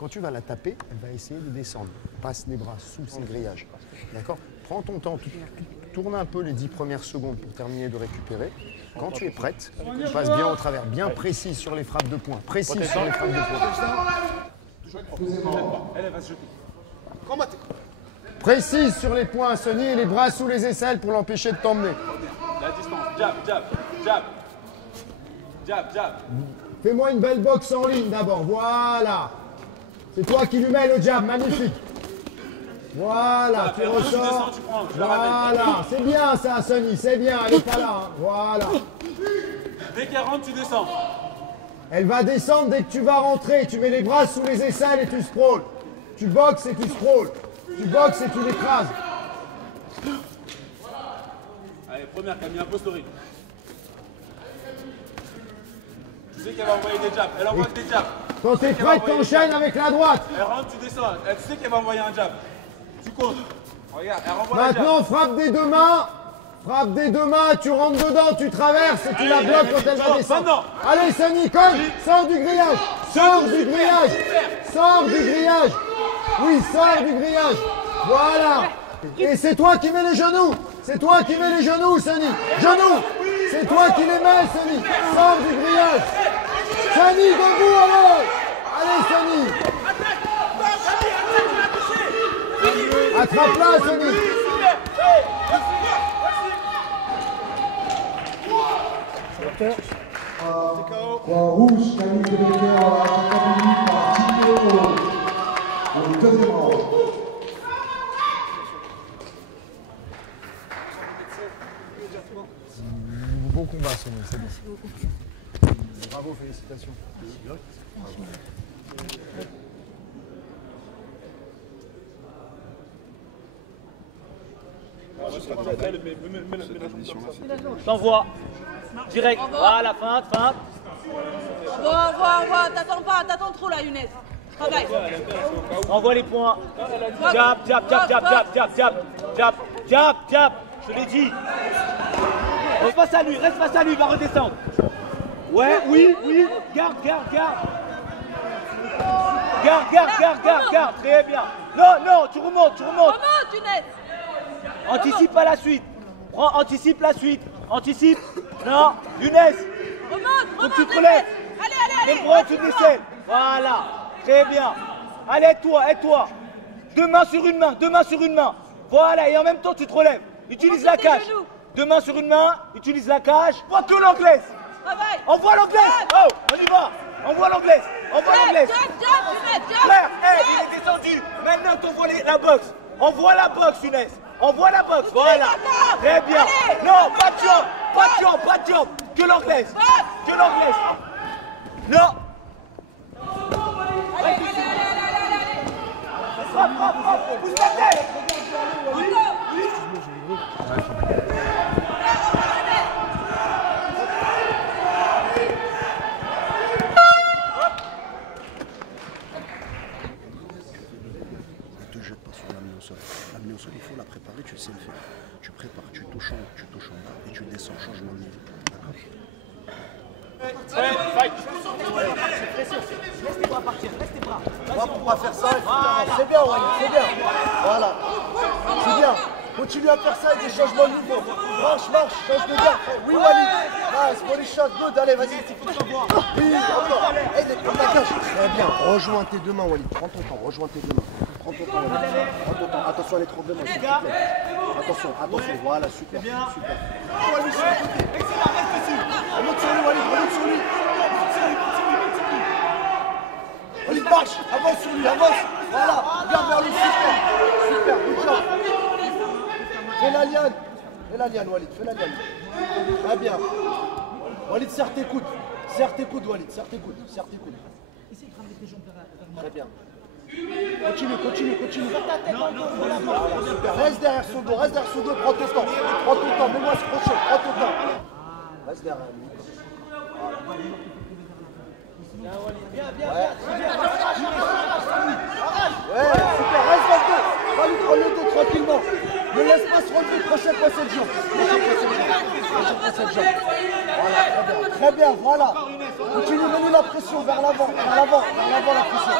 Quand tu vas la taper, elle va essayer de descendre. Passe les bras sous son grillage. D'accord? Prends ton temps, tourne un peu les 10 premières secondes pour terminer de récupérer. Quand tu es prête, tu passes bien au travers, bien précis sur les frappes de poing. Précis sur les frappes de poing. Elle va se jeter. Précise sur les poings, Sonny, et les bras sous les aisselles pour l'empêcher de t'emmener. La distance. Jab, jab, jab. Jab, jab. Fais-moi une belle boxe en ligne d'abord, voilà. C'est toi qui lui mets le jab, magnifique. Voilà, tu ressors. Voilà, c'est bien ça, Sonny, c'est bien, elle n'est pas là. Hein. Voilà. Dès qu'elle rentre, tu descends. Elle va descendre dès que tu vas rentrer. Tu mets les bras sous les aisselles et tu sprawls. Tu boxes et tu sprawls. Tu boxes et tu l'écrases. Allez, première, Camille, impostorie. Tu sais qu'elle va envoyer des jabs. Elle envoie des jabs. Quand tu es prête, t'enchaînes avec la droite. Elle rentre, tu descends. Elle sait qu'elle va envoyer un jab. Tu comptes. Regarde, elle renvoie maintenant, frappe des deux mains. Frappe des deux mains, tu rentres dedans, tu traverses et tu la bloques quand elle va descendre. Allez, Sonny, comme, sors du grillage. Sors du grillage. Sors du grillage. Oui, sors du grillage. Voilà. Et c'est toi qui mets les genoux. C'est toi qui mets les genoux, Sonny. Genoux. C'est toi qui les mets, Sonny. Sors du grillage. Sonny, debout, allez. Allez, Sonny. Attrape-la, Sonny. Rouge, Camille Debecker, accompagné par Tino au deuxième round. Beau combat, Sonny, c'est bon. Bravo, félicitations. T'envoies. Direct. Voilà, feinte, feinte. Envoie. T'attends trop là, Younes. Travaille. Envoie les points. Jab, jab, jab, jab, jab, jab, jab, jab, jab, jab. Je l'ai dit. Reste face à lui, il va redescendre. Ouais, oui. Garde. Garde. Très bien. Non, tu remontes. Remonte, Younes. Anticipe à la suite. Anticipe la suite. Anticipe. Non, Younes. Remonte, tu te relèves. Allez. Le bras, tu descends. Voilà. Très bien. Allez, aide-toi. Deux mains sur une main. Voilà, et en même temps, tu te relèves. Utilise la cage. Deux mains sur une main, utilise la cage. Envoie tout l'anglaise. Envoie l'anglaise. Oh, on y va. Envoie l'anglaise. Frère, il est descendu. Maintenant, t'envoies la boxe. Envoie la boxe, Younes. Envoie la boxe, voilà. Très bien. Non, pas de jump. Que l'anglaise. Non. Frappe. Pousse la tête. Ne te jette pas sur l'amener au sol. L'amener au sol, il faut la préparer, tu sais le faire. Tu prépares, tu touches en bas et tu descends, changement de niveau. D'accord. Laisse tes bras partir, laisse tes bras. On va faire ça, c'est bien, Walid, c'est bien. Voilà, c'est bien. Continue à faire ça avec des changements de niveau. Marche, change de garde. Oui, Walid. Nice, body shot, good, allez, vas-y. Oui, encore. On la cache. Très bien, rejoins tes deux mains, Walid. Prends ton temps, rejoins tes deux mains. Prends ton temps, Walid. Attention à l'étranglement. Attention, voilà, super. Walid, sur le côté. Remonte sur lui, Walid, remonte sur lui. Walid, marche, avance sur lui, avance. Voilà, regarde vers lui, super, good job. Fais la liane, Walid, fais la liane. Très bien. Walid, serre tes coudes, Walid, serre tes coudes. Essaye de ramener tes jambes vers très bien. Continue. Super. Reste derrière son dos, prends ton temps, mets-moi ce crochet, prends ton temps. Reste derrière lui. Ouais, super, reste dans le dos. Va-lui prendre le dos tranquillement. Ne laisse pas se relever, crochet, passer le jambe. Voilà, très bien, voilà. Continue, mets-lui la pression vers l'avant, la pression.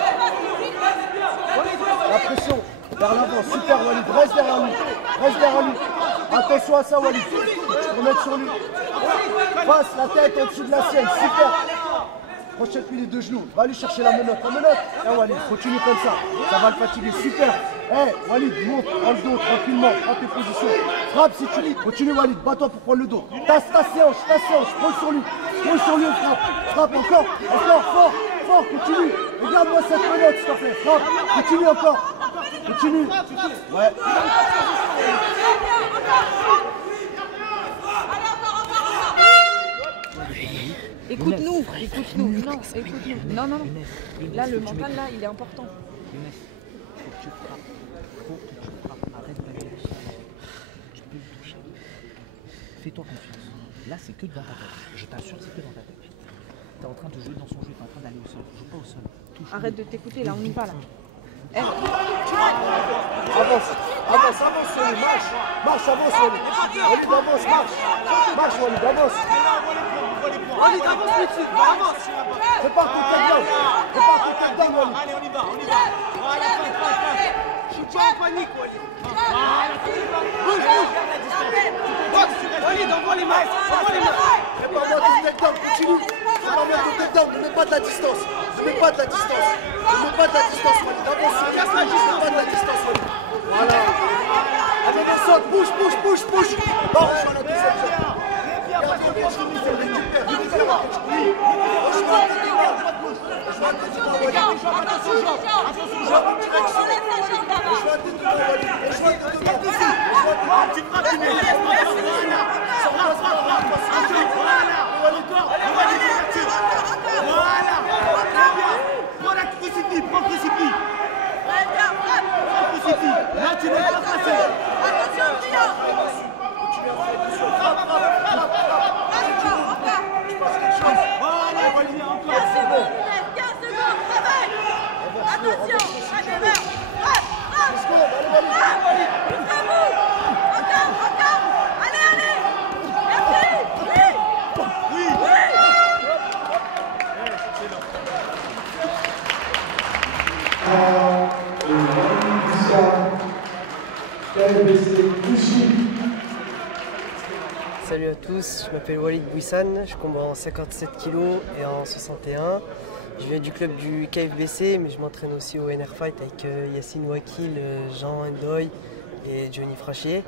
La pression, vers l'avant, super Walid, reste derrière lui. Attention à ça Walid, tu peux mettre sur lui. Face la tête au-dessus de la sienne, super. Prochaine-lui les deux genoux. Va aller chercher la menotte. La menotte. Walid, continue comme ça. Ça va le fatiguer, super. Walid, monte, prends le dos tranquillement. Prends tes positions. Frappe si tu lis. Continue Walid, bats-toi pour prendre le dos. Tasse ta séance, pose sur lui. Pose sur lui, frappe. Frappe encore, fort, continue. Regarde-moi cette menotte, s'il te plaît. Frappe, continue encore. Continue. Ouais. Écoute-nous. Non, écoute-nous. Non. Là, le mental, là, il est important. Younes, faut que tu frappes. Arrête d'aller au sol. Tu peux le toucher. Fais-toi confiance. Là, c'est que dans ta tête. Je t'assure, c'est que dans ta tête. T'es en train de jouer dans son jeu, t'es en train d'aller au sol. Joue pas au sol. Arrête de t'écouter, là, on y va, là. Avance, sur lui, marche, avance, Walid. Walid, avance, marche, Walid, avance. Walid, avance, petit, avance. Fais pas ton takedown, Walid. Allez, on y va. Voilà, je suis pas en panique, Walid. Bouge. Walid, envoie les mains. Fais pas moi ton takedown, continue. Fais pas moi ton takedown, ne mets pas de la distance. Walid, avance, pas de la distance, Walid. Voilà. Allez, descends, bouge. Marche sur la deuxième jambe. Là, tu n'es pas passé. Attention, à demeure. Encore. Allez. Merci. Oui. Salut à tous, je m'appelle Walid Bouissane, je combat en 57 kg et en 61. Je viens du club du KFBC, mais je m'entraîne aussi au NR Fight avec Yacine Wakil, Jean Ndoye et Johnny Frachier.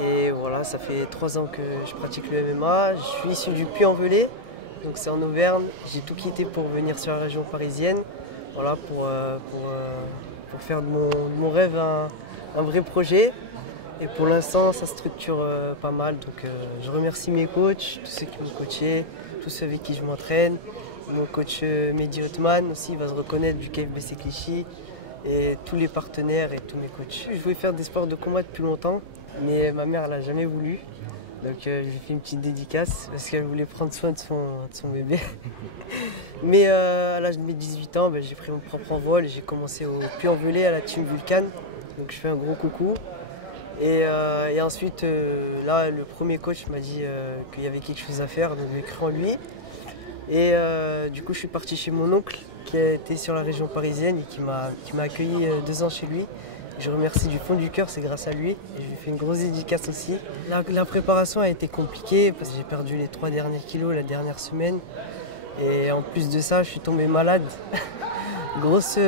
Et voilà, ça fait 3 ans que je pratique le MMA. Je suis issu du Puy-en-Velay, donc c'est en Auvergne. J'ai tout quitté pour venir sur la région parisienne, voilà, pour faire de mon rêve un vrai projet. Et pour l'instant, ça structure pas mal. Donc je remercie mes coachs, tous ceux qui m'ont coaché, tous ceux avec qui je m'entraîne. Mon coach Mehdi Othman aussi va se reconnaître du KFBC Clichy. Et tous les partenaires et tous mes coachs. Je voulais faire des sports de combat depuis longtemps, mais ma mère l'a jamais voulu. Donc je lui ai fait une petite dédicace parce qu'elle voulait prendre soin de son bébé. Mais à l'âge de mes 18 ans, j'ai pris mon propre envol et j'ai commencé au Puy-en-Velay à la Team Vulcan. Donc je fais un gros coucou. Et ensuite, là, le premier coach m'a dit qu'il y avait quelque chose à faire, donc j'ai cru en lui. Et du coup, je suis parti chez mon oncle qui était sur la région parisienne et qui m'a accueilli 2 ans chez lui. Je remercie du fond du cœur, c'est grâce à lui. Et je lui fais une grosse dédicace aussi. La préparation a été compliquée parce que j'ai perdu les 3 derniers kilos la dernière semaine. Et en plus de ça, je suis tombé malade. Grosse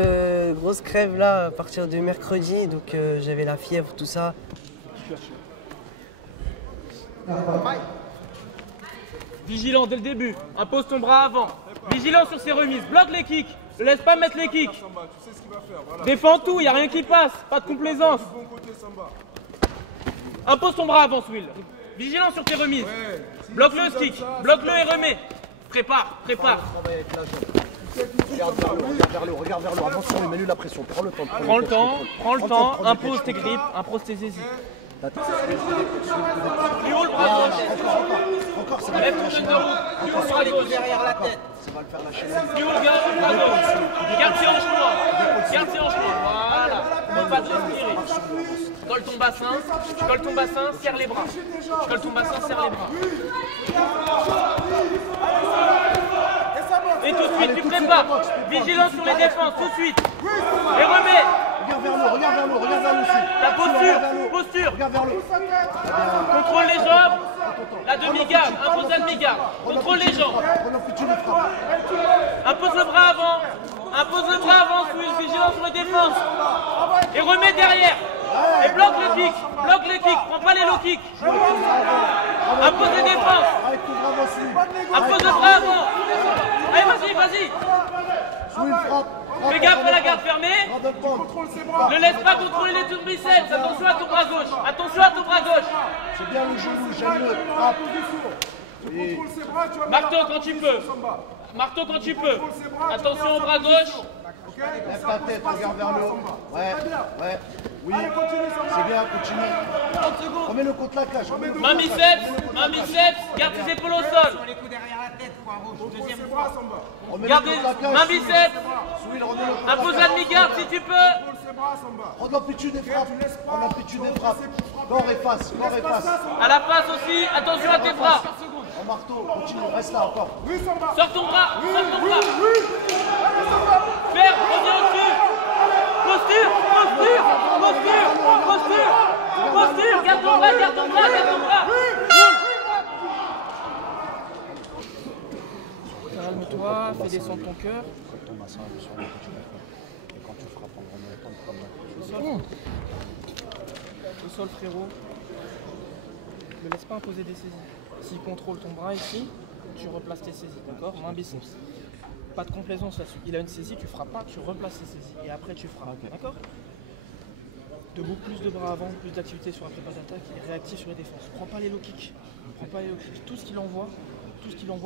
crève là à partir de mercredi, donc j'avais la fièvre, tout ça. Vigilant dès le début, impose ton bras avant. Vigilant sur ses remises, bloque les kicks, ne laisse pas mettre les kicks. Défends tout, il n'y a rien qui passe, pas de complaisance. Impose ton bras avant, Will. Vigilant sur tes remises. Bloque le stick, bloque-le et remets. Prépare. Regarde vers le, avance sur lui, mets-lui la pression, prends le temps. Prends le temps, impose tes grippes, impose tes hésites. Plus haut le bras gauche. Encore, ça va lève ton genou, plus haut le bras gauche. Derrière la tête. Ça va le faire lâcher. Plus haut le bras gauche. Garde ses hanches droits. Voilà. Ne pas te respirer. Colle ton bassin, serre les bras. Colle ton bassin, serre les bras. Et tout de suite, tu prépares. Vigilance sur les défenses, tout de suite. Et remets. Regarde vers l'eau aussi. Ta posture. Regarde vers l'eau. Contrôle les jambes. La demi-garde, impose la demi-garde. Contrôle les jambes. Impose le bras avant. Impose le bras avant, vigilant sur les défenses. Et remets derrière. Et bloque le kick. Bloque le kick. Prends pas les low kicks. Impose les défenses. Impose le bras avant. Allez, vas-y, vas-y. Fais gaffe à la garde fermée. Ne laisse pas contrôler les tours biceps. Attention à ton bras gauche. Attention à ton bras gauche. C'est bien le genou, j'aime frappe. Marteau quand tu peux. Marteau quand tu peux. Attention au bras gauche. Lève ta tête, regarde vers le haut. Ouais, ouais. Oui, c'est bien, continue. Remets-le contre la cage. Main biceps, garde tes épaules au sol. Garde les main biceps. Impose la demi-garde si tu peux. Prends l'amplitude des frappes. Prends l'amplitude des frappes. Corps et face, corps et face. À la face aussi, attention à tes bras. En marteau, continue, reste là encore. Sors ton bras, sors ton bras. Ferme, reviens au-dessus. Posture, posture, posture, posture, posture. Garde ton bras, garde ton bras, garde ton bras. Calme-toi, fais descendre ton cœur. Au sol, frérot. Ne laisse pas imposer des saisies. S'il contrôle ton bras ici, tu replaces tes saisies, d'accord? Main biceps. Pas de complaisance là-dessus. Il a une saisie, tu frappes pas, tu replaces tes saisies. Et après tu frappes, d'accord? Debout, plus de bras avant, plus d'activité sur la prépa d'attaque et réactif sur les défenses. Prends pas les low kicks. Prends pas les low kicks. Tout ce qu'il envoie,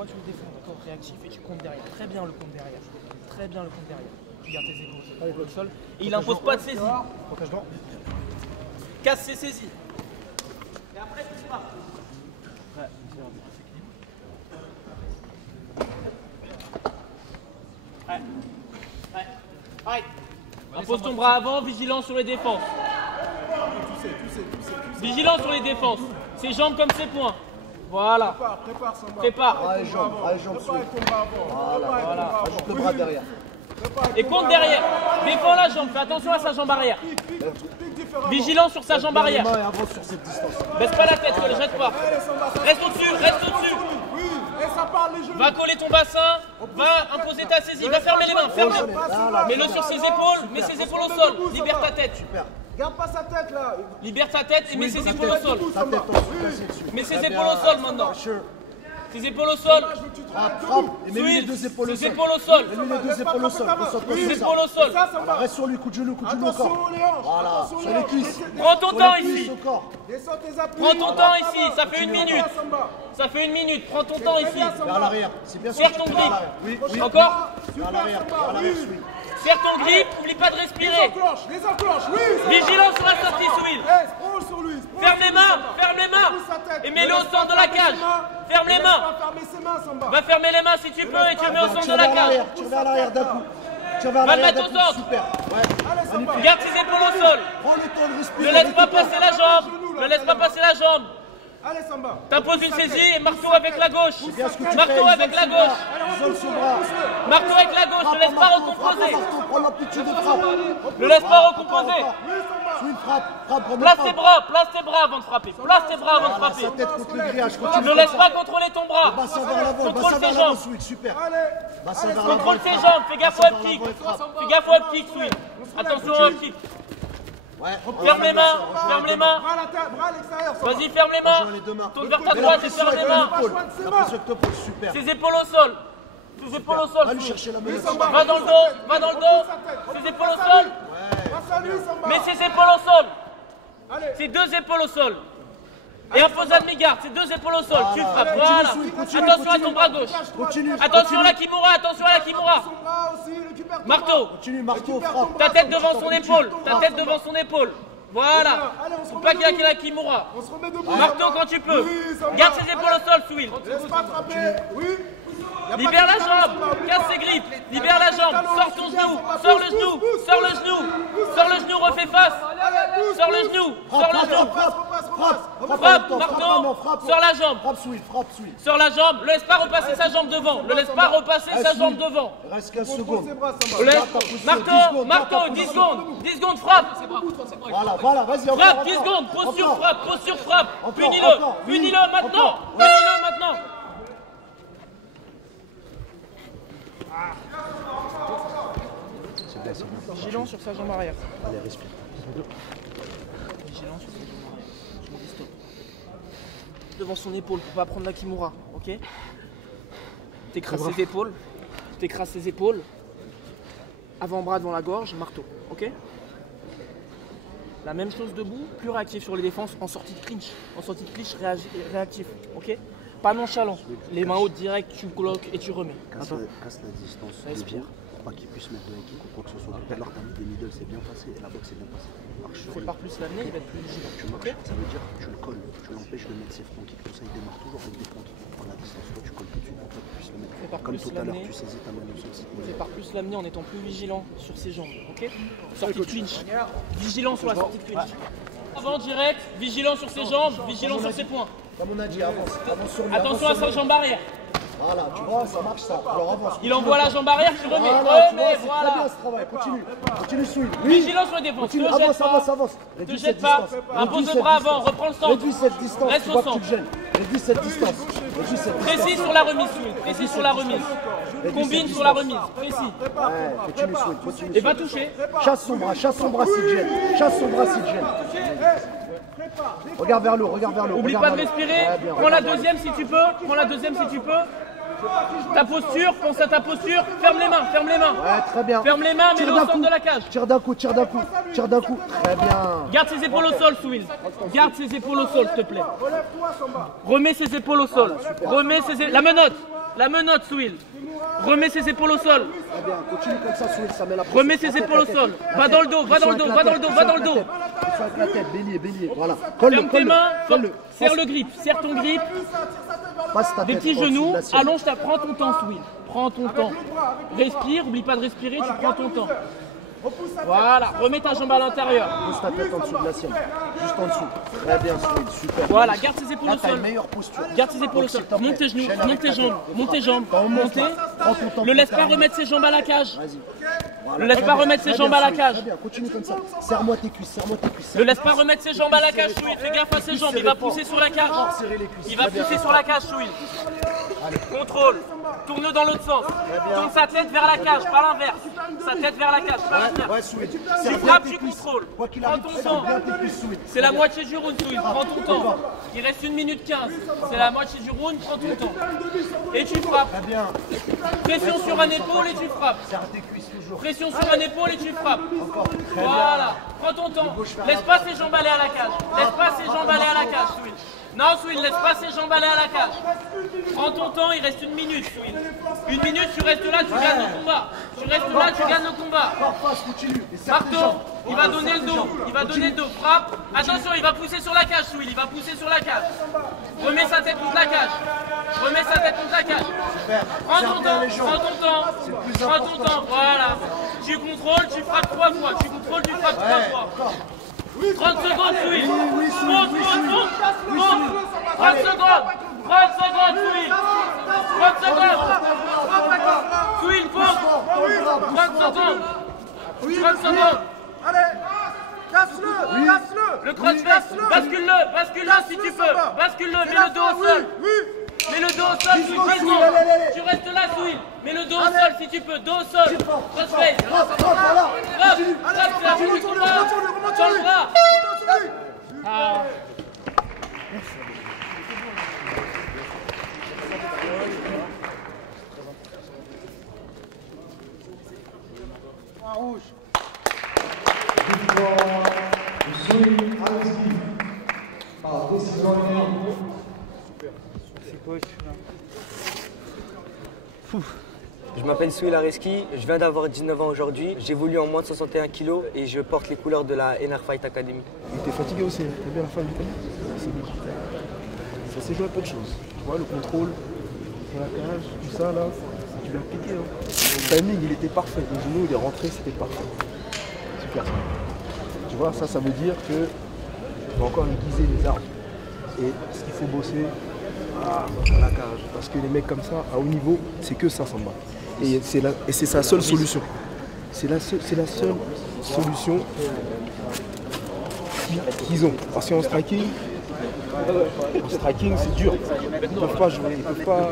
tu le défends, d'accord? Réactif et tu comptes derrière. Très bien le compte derrière. Très bien le compte derrière. Tu gardes tes épaules au sol. Et il impose pas de saisie. Casse ses saisies. Et après tu frappes. Impose ton bras avant, vigilant sur les défenses. Vigilant sur les défenses. Ses jambes comme ses poings. Voilà. Prépare. Allez, jambes, voilà. Ajoute le bras derrière. Et compte derrière. Défends la jambe, fais attention à sa jambe arrière. Vigilant sur sa jambe arrière. Baisse pas la tête, ne le jette pas. Reste au-dessus, reste au-dessus. Va coller ton bassin, va imposer ta saisie, va fermer les mains, ferme. Mets-le sur ses épaules, mets ses épaules au sol, libère ta tête. Garde pas sa tête là. Libère ta tête et mets ses épaules au sol. Mets ses épaules au sol maintenant. Ses épaules au sol. Frappe. Et mets-lui les deux épaules au sol. Ses épaules au sol. Mets-lui les deux épaules au sol. Ses épaules au sol. Reste sur lui, coup de genou encore. Voilà, sur les cuisses. Prends ton temps ici. Descends tes appuis. Prends ton temps ici, ça fait 1 minute. Ça fait 1 minute, prends ton temps ici. Vers l'arrière. C'est bien. Serre ton grip. Oui. Encore. Vers l'arrière, oui. Serre ton grip, n'oublie pas de respirer. Les enclenche, oui. Vigilance sur la sortie, Souil. Ferme les mains. Et mets-le au centre de la cage. Ferme les mains. Va fermer les mains si tu peux et tu le mets au centre de la cage. Tu vas à l'arrière d'un coup. Va le mettre au centre. Super. Ouais. Garde ses épaules au sol. Prends le temps de respirer. Ne laisse pas passer la jambe. Ne laisse pas passer la jambe. Allez, Samba. T'imposes une saisie et marteau avec la gauche. Marteau avec la gauche. Marteau avec la gauche. Ne laisse pas recomposer. Prends l'amplitude de frappe. Ne laisse pas recomposer. Place tes bras avant de frapper. Place tes bras avant de frapper. Sa tête contre le grillage. Ne laisse pas contrôler ton bras. Bassin vers l'avant. Contrôle Bassin tes vers l'avant, jambes. Switch. Super. Bassin vers l'avant. Contrôle tes jambes. Fais gaffe au up kick. Fais gaffe au up kick, Switch. Attention au up kick. Ferme les mains, ferme les mains. Vas-y, ferme les mains. Tourne vers ta droite et ferme les mains. Ses épaules au sol. Ses épaules au sol. Va dans le dos, va dans le dos. Ses épaules au sol. Mets ses épaules au sol. Ses deux épaules au sol. Et impose la demi-garde, ses deux épaules au sol. Tu frappes, voilà. Attention à ton bras gauche. Attention à la Kimura, attention à la Kimura. Marteau. Ta tête devant son épaule. Ta tête devant son épaule. Voilà. Faut pas qu'il y ait la Kimura. Marteau quand tu peux. Garde ses épaules au sol, Souil. Libère la jambe. Casse ses grippes. Libère la jambe. Sors ton genou. Sors le genou. Sors le genou. Sors le genou. Refais face. Sors le genou. Sors le genou. Frappe, marteau. Sors la jambe. Frappe, Swill, frappe, Swill. Sors la jambe. Le laisse pas repasser sa jambe devant. Le laisse pas repasser sa jambe devant. Reste 15 secondes. Marteau, 10 secondes. 10 secondes, frappe. Voilà, vas-y, encore. Frappe, 10 secondes. Posture, frappe. Punis-le. Punis-le maintenant. Punis-le maintenant. Vigilant sur sa jambe arrière. Allez, respire. Vigilant sur sa jambe arrière. Je me dis stop. Devant son épaule pour pas prendre la kimura, ok? T'écrases ses épaules. T'écrases ses épaules. Avant-bras devant la gorge, marteau, ok? La même chose debout, plus réactif sur les défenses en sortie de clinch. En sortie de clinch, réactif, ok? Pas nonchalant. Les mains hautes direct, tu bloques et tu remets. Casse la distance. Respire. Pour pas qu'il puisse mettre de high kick ou quoi que ce soit. Tout à l'heure, t'as mis des middle, c'est bien passé. Et la boxe, c'est bien passé. Marche sur Sépare plus l'amener, il va être plus vigilant. Tu marches, ça veut dire que tu le colles. Tu l'empêches de mettre ses fronts kicks. Tout ça, il démarre toujours avec des fronts kicks. Pour la distance, toi, tu colles tout de suite pour pas qu'il puisse le mettre. Comme tout à l'heure, tu saisis ta main au sol. Sépare plus l'amener en étant plus vigilant sur ses jambes, ok? Sortie de clinch. Vigilant sur la sortie de clinch. Avant direct, vigilant sur ses jambes, vigilant sur ses poings. Comme on a dit, avance sur lui. Attention à sa jambe arrière. Voilà, tu vois, ça marche ça. Alors avance. Il envoie la jambe arrière, tu remets. Voilà, tu vois, c'est très bien ce travail. Continue, Swill. Oui. Vigilant sur les défenses. Continue, avance. Ne te jette pas. Impose le bras avant, reprends le centre. Réduis cette distance, reste tu au vois que tu centre. le gênes. Réduis cette distance. Précis sur la remise, Swill. Précis sur la remise. Combine sur la remise. Précis. Ouais, continue, Swill. Et pas toucher. Chasse son bras s'il te gêne. Chasse son bras s'il te gêne. Regarde vers le haut, Oublie pas de respirer. Prends la deuxième si tu peux. Ta posture, pense à ta posture. Ferme les mains. Ouais, très bien. Ferme les mains, mets-le au centre de la cage. Tire d'un coup. Très bien. Garde ses épaules au sol, Swill. Garde ses épaules au sol, s'il te plaît. Remets ses épaules au sol. La menotte, Swill. Remets ses épaules au sol. Très bien, continue comme ça, Swill, ça met la Remets ses épaules au sol. Va dans le dos. Pousse avec la tête, bélier, voilà. Ferme tes mains, serre le grip, serre ton grip. Des petits genoux, allonge prends ton temps, Swill. Prends ton temps. Respire, oublie pas de respirer, tu prends ton temps. Voilà, remets ta jambe à l'intérieur. Pousse ta tête en dessous de la sienne. Juste en dessous. Très bien, Swill, super. Voilà, garde ses épaules au sol. Meilleure posture. Garde ses épaules au sol. Monte tes genoux, monte tes jambes. Montez. Ne laisse pas remettre ses jambes à la cage. Ne laisse pas remettre ses jambes à la cage. Continue comme ça. Serre-moi tes cuisses. Ne laisse pas remettre ses jambes à la cage, Swill. Fais gaffe à ses jambes, il va pousser sur la cage. Swill. Contrôle. Tourne-le dans l'autre sens. Tourne sa tête vers la cage, pas l'inverse. Tu frappes, tu contrôles. Prends ton temps. C'est la moitié du round, Swill. Prends ton temps. Il reste 1 minute 15. C'est la moitié du round, prends ton temps. Et tu frappes. Pression sur un épaule et tu frappes. Pression sur un épaule et tu frappes. Voilà. Prends ton temps. Laisse pas ses jambes aller à la cage. Swill. Non, Swill, laisse pas ses jambes aller à la cage. Prends ton temps, il reste 1 minute, Swill. 1 minute, tu restes là, tu gagnes le combat. Marteau, il va donner le dos. Frappe. Attention, il va pousser sur la cage, Swill. Remets sa tête contre la cage. Prends ton temps. Voilà. Tu contrôles, tu frappes 3 fois. 30 secondes, Swill. Monte. 30 secondes, Swill. 30 secondes. Swill, fonce. 30 secondes. Allez, casse-le. Le crossface, bascule-le si tu peux. Bascule-le, mets le dos au sol. Mets le dos au sol, Swill, présent. Tu restes là, Swill. Mets le dos au sol si tu peux. Dos au sol. Crossface. Dans le bras. Rouge. Victoire de Swill Aleski par décision unanime. Je m'appelle Swill Aleski, je viens d'avoir 19 ans aujourd'hui. J'évolue en moins de 61 kg et je porte les couleurs de la NR Fight Academy. Il était fatigué aussi, t'as bien la fin du temps. Ça s'est joué à peu de choses. Tu vois, le contrôle, sur la cage, tout ça là, tu l'as piqué. Hein. Le timing il était parfait, le genou il est rentré, c'était parfait. Super. Tu vois, ça veut dire que faut encore aiguiser les armes. Et ce qu'il faut bosser à la cage. Parce que les mecs comme ça, à haut niveau, c'est que ça s'en bat. Et c'est sa seule solution. C'est la seule solution qu'ils ont. Parce qu'en striking, c'est dur. Ils ne peuvent pas jouer, ils ne peuvent pas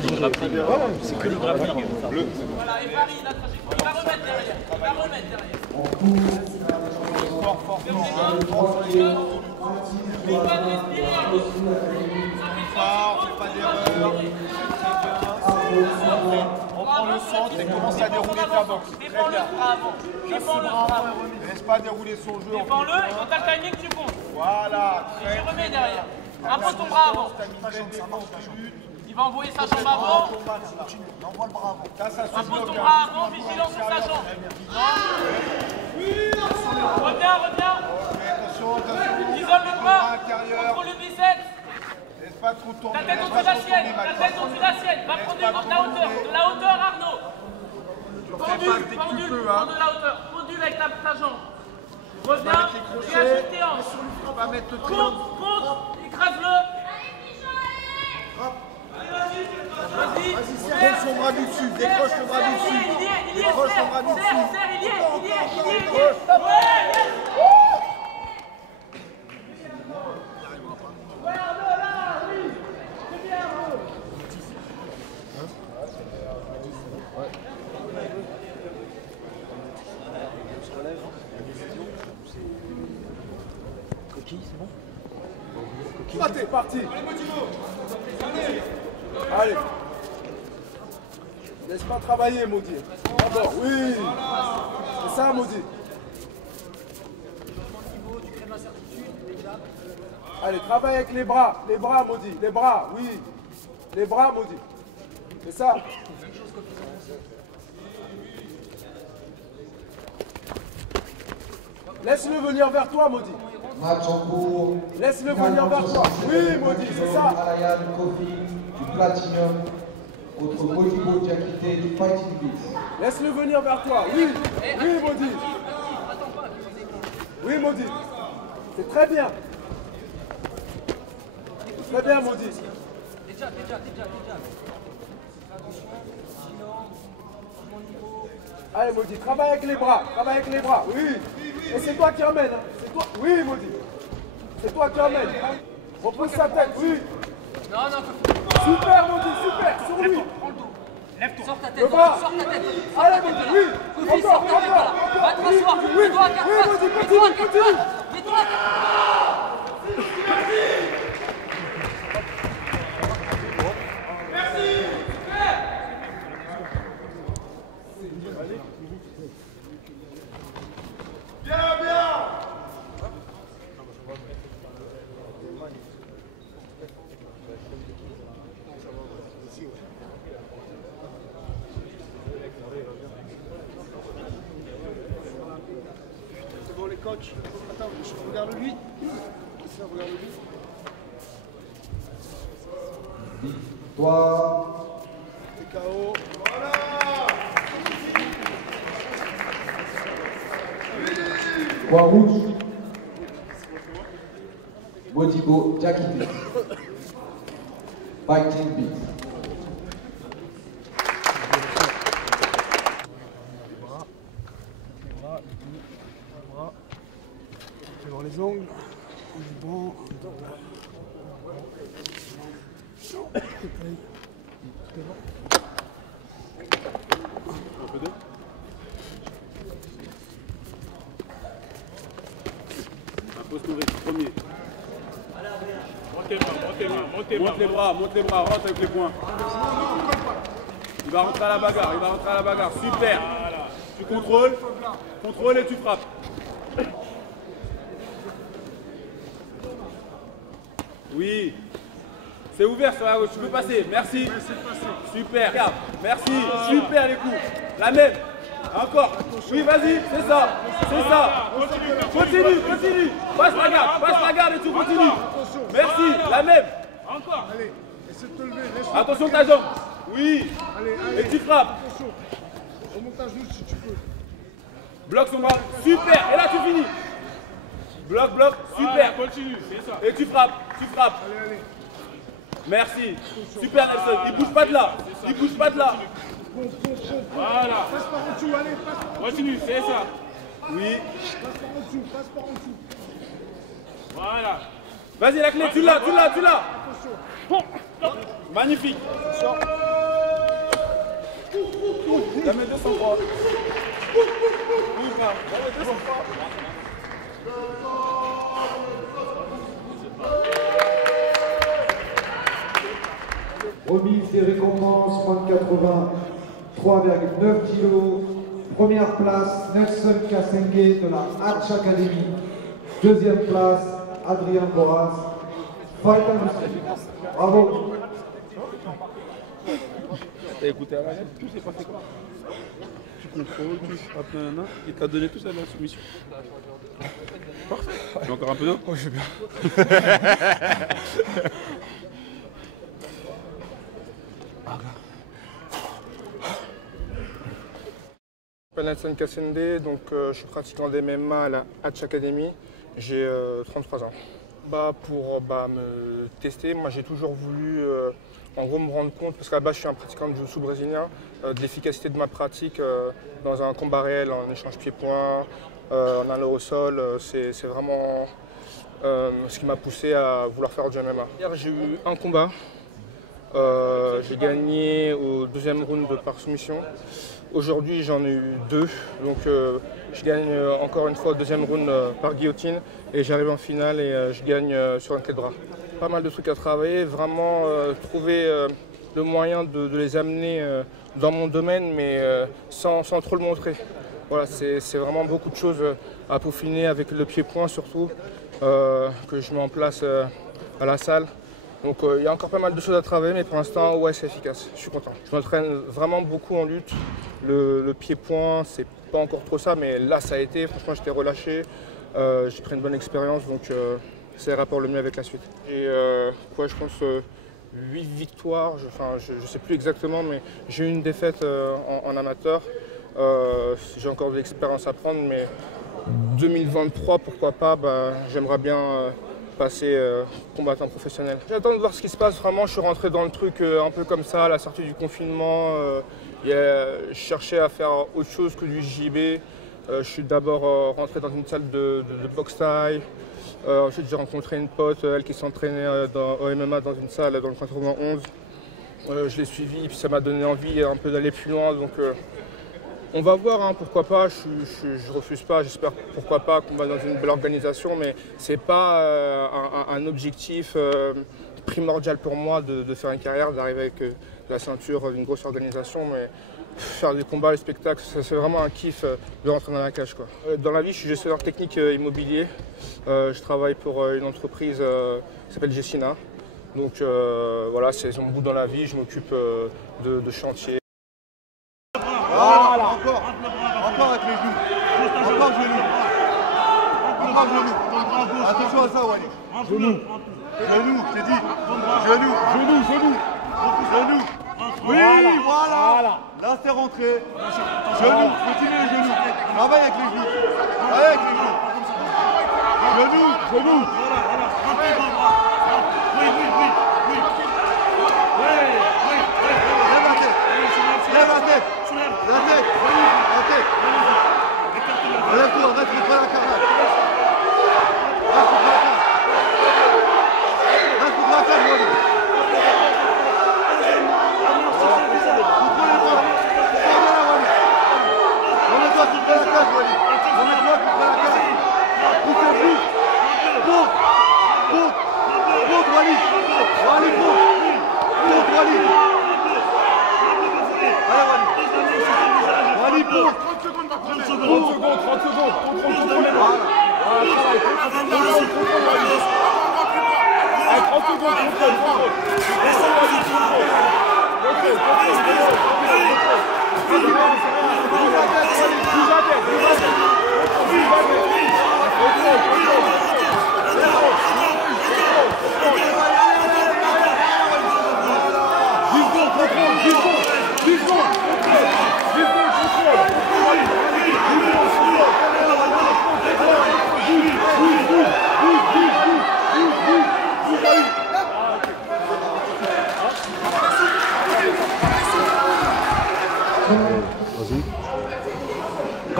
gérer. C'est que le grappling. On prend le centre et commence à dérouler ta boxe. Très bien. Laisse pas dérouler son jeu. Défends-le et quand t'as le timing, tu comptes. Voilà. Et tu remets derrière. Impose ton bras avant. Il va envoyer sa jambe avant. Envoie le bras avant. Impose ton bras avant, vigilance sur sa jambe. Reviens. Isole le bras. Contrôle le biceps. Laisse pas trop tourner. Ta tête au-dessus de la sienne. Va prendre de la hauteur. De la hauteur, Arnaud. Pendule avec ta jambe. Reviens, dégage le téant. Compte, écrase-le. Vas-y, Décroche son bras du dessus. Décroche le bras du dessus. Décroche son bras du dessus. Serre, il y est. Coquille, c'est bon? C'est parti. Allez. Laisse pas travailler, Maudit. D'abord, oui. C'est ça, Maudit. Allez, travaille avec les bras, Maudit. Les bras, oui. Les bras, Maudit. C'est ça. Laisse-le venir vers toi, Maudit. Match en cours. Laisse-le venir vers toi. Oui, Maudit, c'est ça. Alayan Kofi du Platinum contre Modibo Diakité du Fighting Beats. Laisse-le venir vers toi. Oui, Maudit. Oui, Maudit. C'est très bien. Très bien, Maudit. Allez, Maudit, travaille avec les bras. Oui. Et c'est toi qui emmène. C'est toi. Oui, Maudit. C'est toi qui emmène. Repousse sa tête. Oui. Non. Super, Maudit, super. Sur lui. Lève-toi. Sors ta tête. Le bras. Allez, Maudit, oui. Kofi, sors ta tête. Va te rasseoir. Mets-toi à 4 pattes. Mets-toi à 4 pattes. C'est bon les coachs. Attends, je regarde lui. Regarde lui. Toi. T'es KO. Voilà. Poids rouge. Modibo Diakité. Fighting Beats. Fais voir les ongles. On est bon. Un peu d'eau. Impose ton rythme, premier. Monte les bras, rentre avec les poings. Il va rentrer à la bagarre, super. Tu contrôles et tu frappes. Oui. C'est ouvert sur la gauche, tu peux passer, merci. Super, regarde, merci, super les coups. La même, encore. Oui, vas-y, c'est ça. Continue. Passe la garde et tu continues. Merci, la même. Encore. Allez, essaie de te lever. Attention ta jambe. Oui. Allez. Et tu frappes. Attention. Remonte ta genou si tu peux. Bloque son bras. Super. Et là tu finis. Bloc, bloc, super. Continue, c'est ça. Et tu frappes, tu frappes. Allez, allez. Merci. Super Nelson, il bouge pas de là. Il bouge pas de là. Voilà. Passe par en dessous, allez, passe par en dessous. Continue, c'est ça. Oui. Passe par en dessous, passe par en dessous. Voilà. Vas-y la clé, tu l'as, tu l'as, tu l'as. Magnifique. La main 203. Oui, frère. La main 203. Remise des récompenses, moins de 83,9 kg. Première place, Nelson Kasenge de la Hatch Academy. Deuxième place, Adrien Boras. Fight Industry. Bravo. T'as écouté à la lettre, tout s'est passé quoi? Tu contrôles, tu frappes, il t'a donné tout ça dans la soumission. Parfait. Tu veux encore un peu d'eau? Oh, je veux bien. Je m'appelle Nelson Kasende, donc je suis pratiquant d'MMA à la Hatch Academy. J'ai 33 ans. Pour me tester, moi j'ai toujours voulu en gros me rendre compte, parce qu'à la base je suis un pratiquant de jiu-jitsu brésilien, de l'efficacité de ma pratique dans un combat réel, en échange pied-point, en allant au sol. C'est vraiment ce qui m'a poussé à vouloir faire du MMA. Hier j'ai eu un combat, j'ai gagné au deuxième round par soumission. Aujourd'hui j'en ai eu deux, donc je gagne encore une fois au deuxième round par guillotine et j'arrive en finale et je gagne sur un clé de bras. Pas mal de trucs à travailler, vraiment trouver le moyen de les amener dans mon domaine mais sans trop le montrer. Voilà, c'est vraiment beaucoup de choses à peaufiner avec le pied-point surtout que je mets en place à la salle. Donc il y a encore pas mal de choses à travailler, mais pour l'instant, ouais, c'est efficace. Je suis content. Je m'entraîne vraiment beaucoup en lutte. Le pied-point, c'est pas encore trop ça, mais là, ça a été. Franchement, j'étais relâché. J'ai pris une bonne expérience, donc c'est le rapport le mieux avec la suite. Et je pense 8 victoires. Je sais plus exactement, mais j'ai eu une défaite en amateur. J'ai encore de l'expérience à prendre, mais 2023, pourquoi pas, j'aimerais bien passer combattant professionnel. J'attends de voir ce qui se passe vraiment, je suis rentré dans le truc un peu comme ça, à la sortie du confinement. Je cherchais à faire autre chose que du JB. Je suis d'abord rentré dans une salle de boxe thaï. Ensuite j'ai rencontré une pote, elle qui s'entraînait au MMA dans une salle dans le 91. Je l'ai suivie, puis ça m'a donné envie un peu d'aller plus loin. Donc, on va voir, hein, pourquoi pas, je refuse pas, j'espère pourquoi pas qu'on va dans une belle organisation, mais c'est pas un objectif primordial pour moi de faire une carrière, d'arriver avec la ceinture d'une grosse organisation, mais faire des combats, des spectacles, c'est vraiment un kiff de rentrer dans la cage, quoi. Dans la vie, je suis gestionnaire technique immobilier, je travaille pour une entreprise qui s'appelle Gessina, donc voilà, c'est mon bout dans la vie, je m'occupe de chantier. Voilà, encore avec les genoux. Encore genoux. Encore genoux. Attention à ça, Wally. Genoux. Genoux, je t'ai dit. Genoux. Genoux, genoux. Genoux. Oui, voilà. Là, c'est rentré. Genoux, continue les genoux. Travaille avec les genoux. Travaille avec les genoux. Genoux, genoux. Oui. Lève la tête. Lève la tête. La tête. Relève-toi, reste contre la carte. Reste contre la carte, Wally. Contrôlez-toi. Remets-toi contre la cage, Wally. Remets-toi contre la cage. Pousse le bout. Compte, Wally. Wally, compte, Wally. Allez, Wally. Wally, compte. 30 secondes. Contrôle. Contrôle.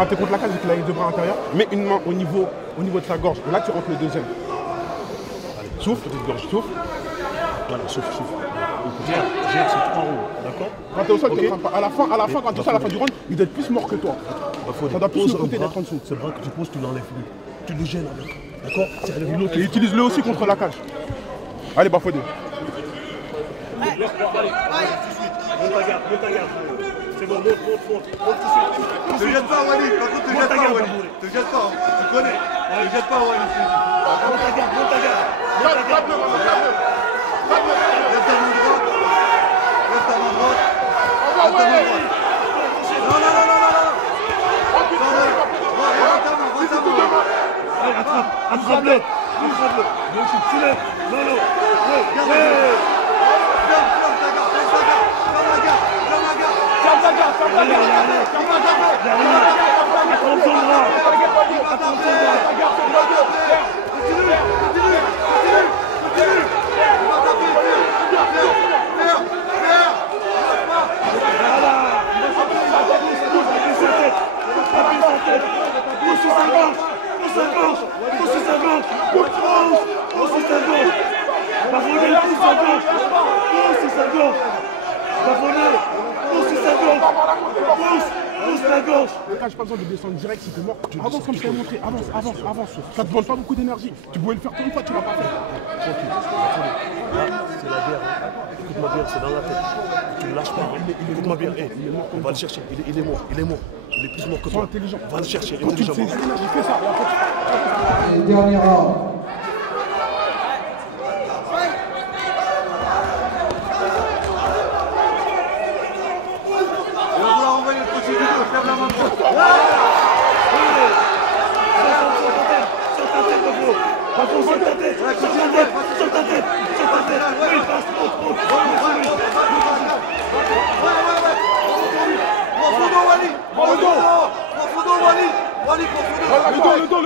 tu es contre la cage et qu'il a les deux bras à l'intérieur, mets une main au niveau de sa gorge. Et là, tu rentres le deuxième. Allez, souffle, gorge, souffle. Voilà, souffle. Gère, c'est 3 roues, d'accord? Quand tu es au sol, tu ne pas. À la fin, quand tu es à la fin du round, il doit être plus mort que toi. Ça doit plus le côté d'être en dessous. Ce bras que tu poses, tu l'enlèves lui. Tu le gênes avec. D'accord? Et utilise-le aussi contre la cage. Allez, Bafodé. Monte ta garde. C'est bon, monte tout de suite. Te jette pas, Wally. Par contre, te jette pas, Wally. Te jette pas, tu connais. Te jette pas, Wally. Monte ta garde. Lève ta main droite. Allez, attrape-le. Tu lèves. Pousse la gauche. Le cas, j'ai pas besoin de descendre direct si t'es mort. Avance comme je t'ai montré. Avance. Ça te demande pas beaucoup d'énergie. Tu pouvais le faire une fois, tu l'as pas fait. Tranquille. C'est la guerre. Écoute-moi bien, c'est dans la tête. Tu ne lâches pas. Écoute-moi bien. On va le chercher. Il est mort. Il est plus mort que toi. Intelligent. On va le chercher. Quand tu sais, j'ai fait ça. Et dernier round.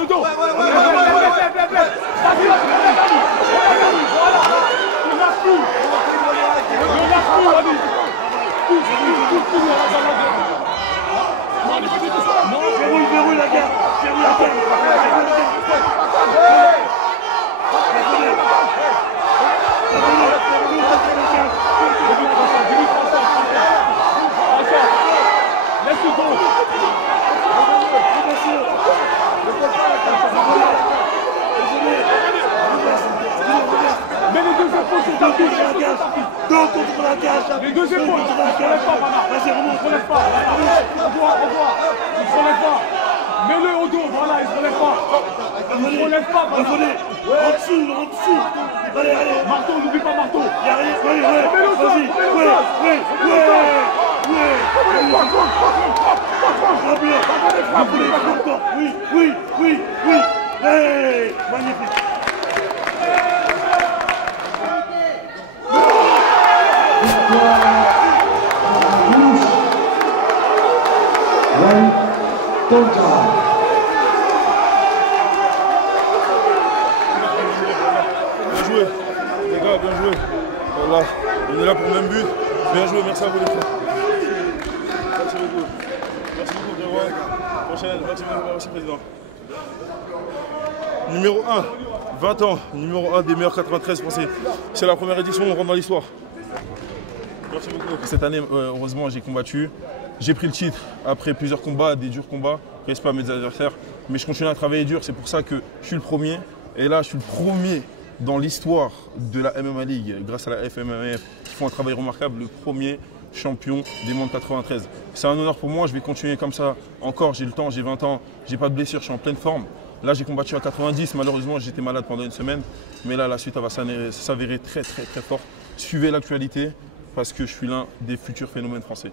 Le dos. Verrouille la garde. Dos contre la cage. Les deux épaules. Vas-y, remonte. Relève pas. Revois. Il se relève pas. Mets-le au dos. Voilà, il se relève pas. Il se relève pas. En dessous. Allez. Marteau, n'oublie pas marteau. Y'a rien. Ouais. Vas-y. Oui. Hey, magnifique. Bien joué, les gars, bien joué. Voilà, on est là pour le même but. Bien joué, merci à vous les frères. Merci beaucoup. Merci beaucoup, Grégoire. Prochaine, merci président. Numéro 1, 20 ans, numéro 1 des meilleurs 93 français. C'est la première édition, on rentre dans l'histoire. Merci beaucoup. Cette année, heureusement, j'ai combattu. J'ai pris le titre après plusieurs combats, des durs combats. Respect à mes adversaires. Mais je continue à travailler dur, c'est pour ça que je suis le premier. Et là, je suis le premier dans l'histoire de la MMA League, grâce à la FMMF, qui font un travail remarquable, le premier champion des mondes 93. C'est un honneur pour moi, je vais continuer comme ça encore. J'ai le temps, j'ai 20 ans, j'ai pas de blessure, je suis en pleine forme. Là, j'ai combattu à 90, malheureusement, j'étais malade pendant une semaine. Mais là, la suite, elle va s'avérer très, très, très forte. Suivez l'actualité, parce que je suis l'un des futurs phénomènes français.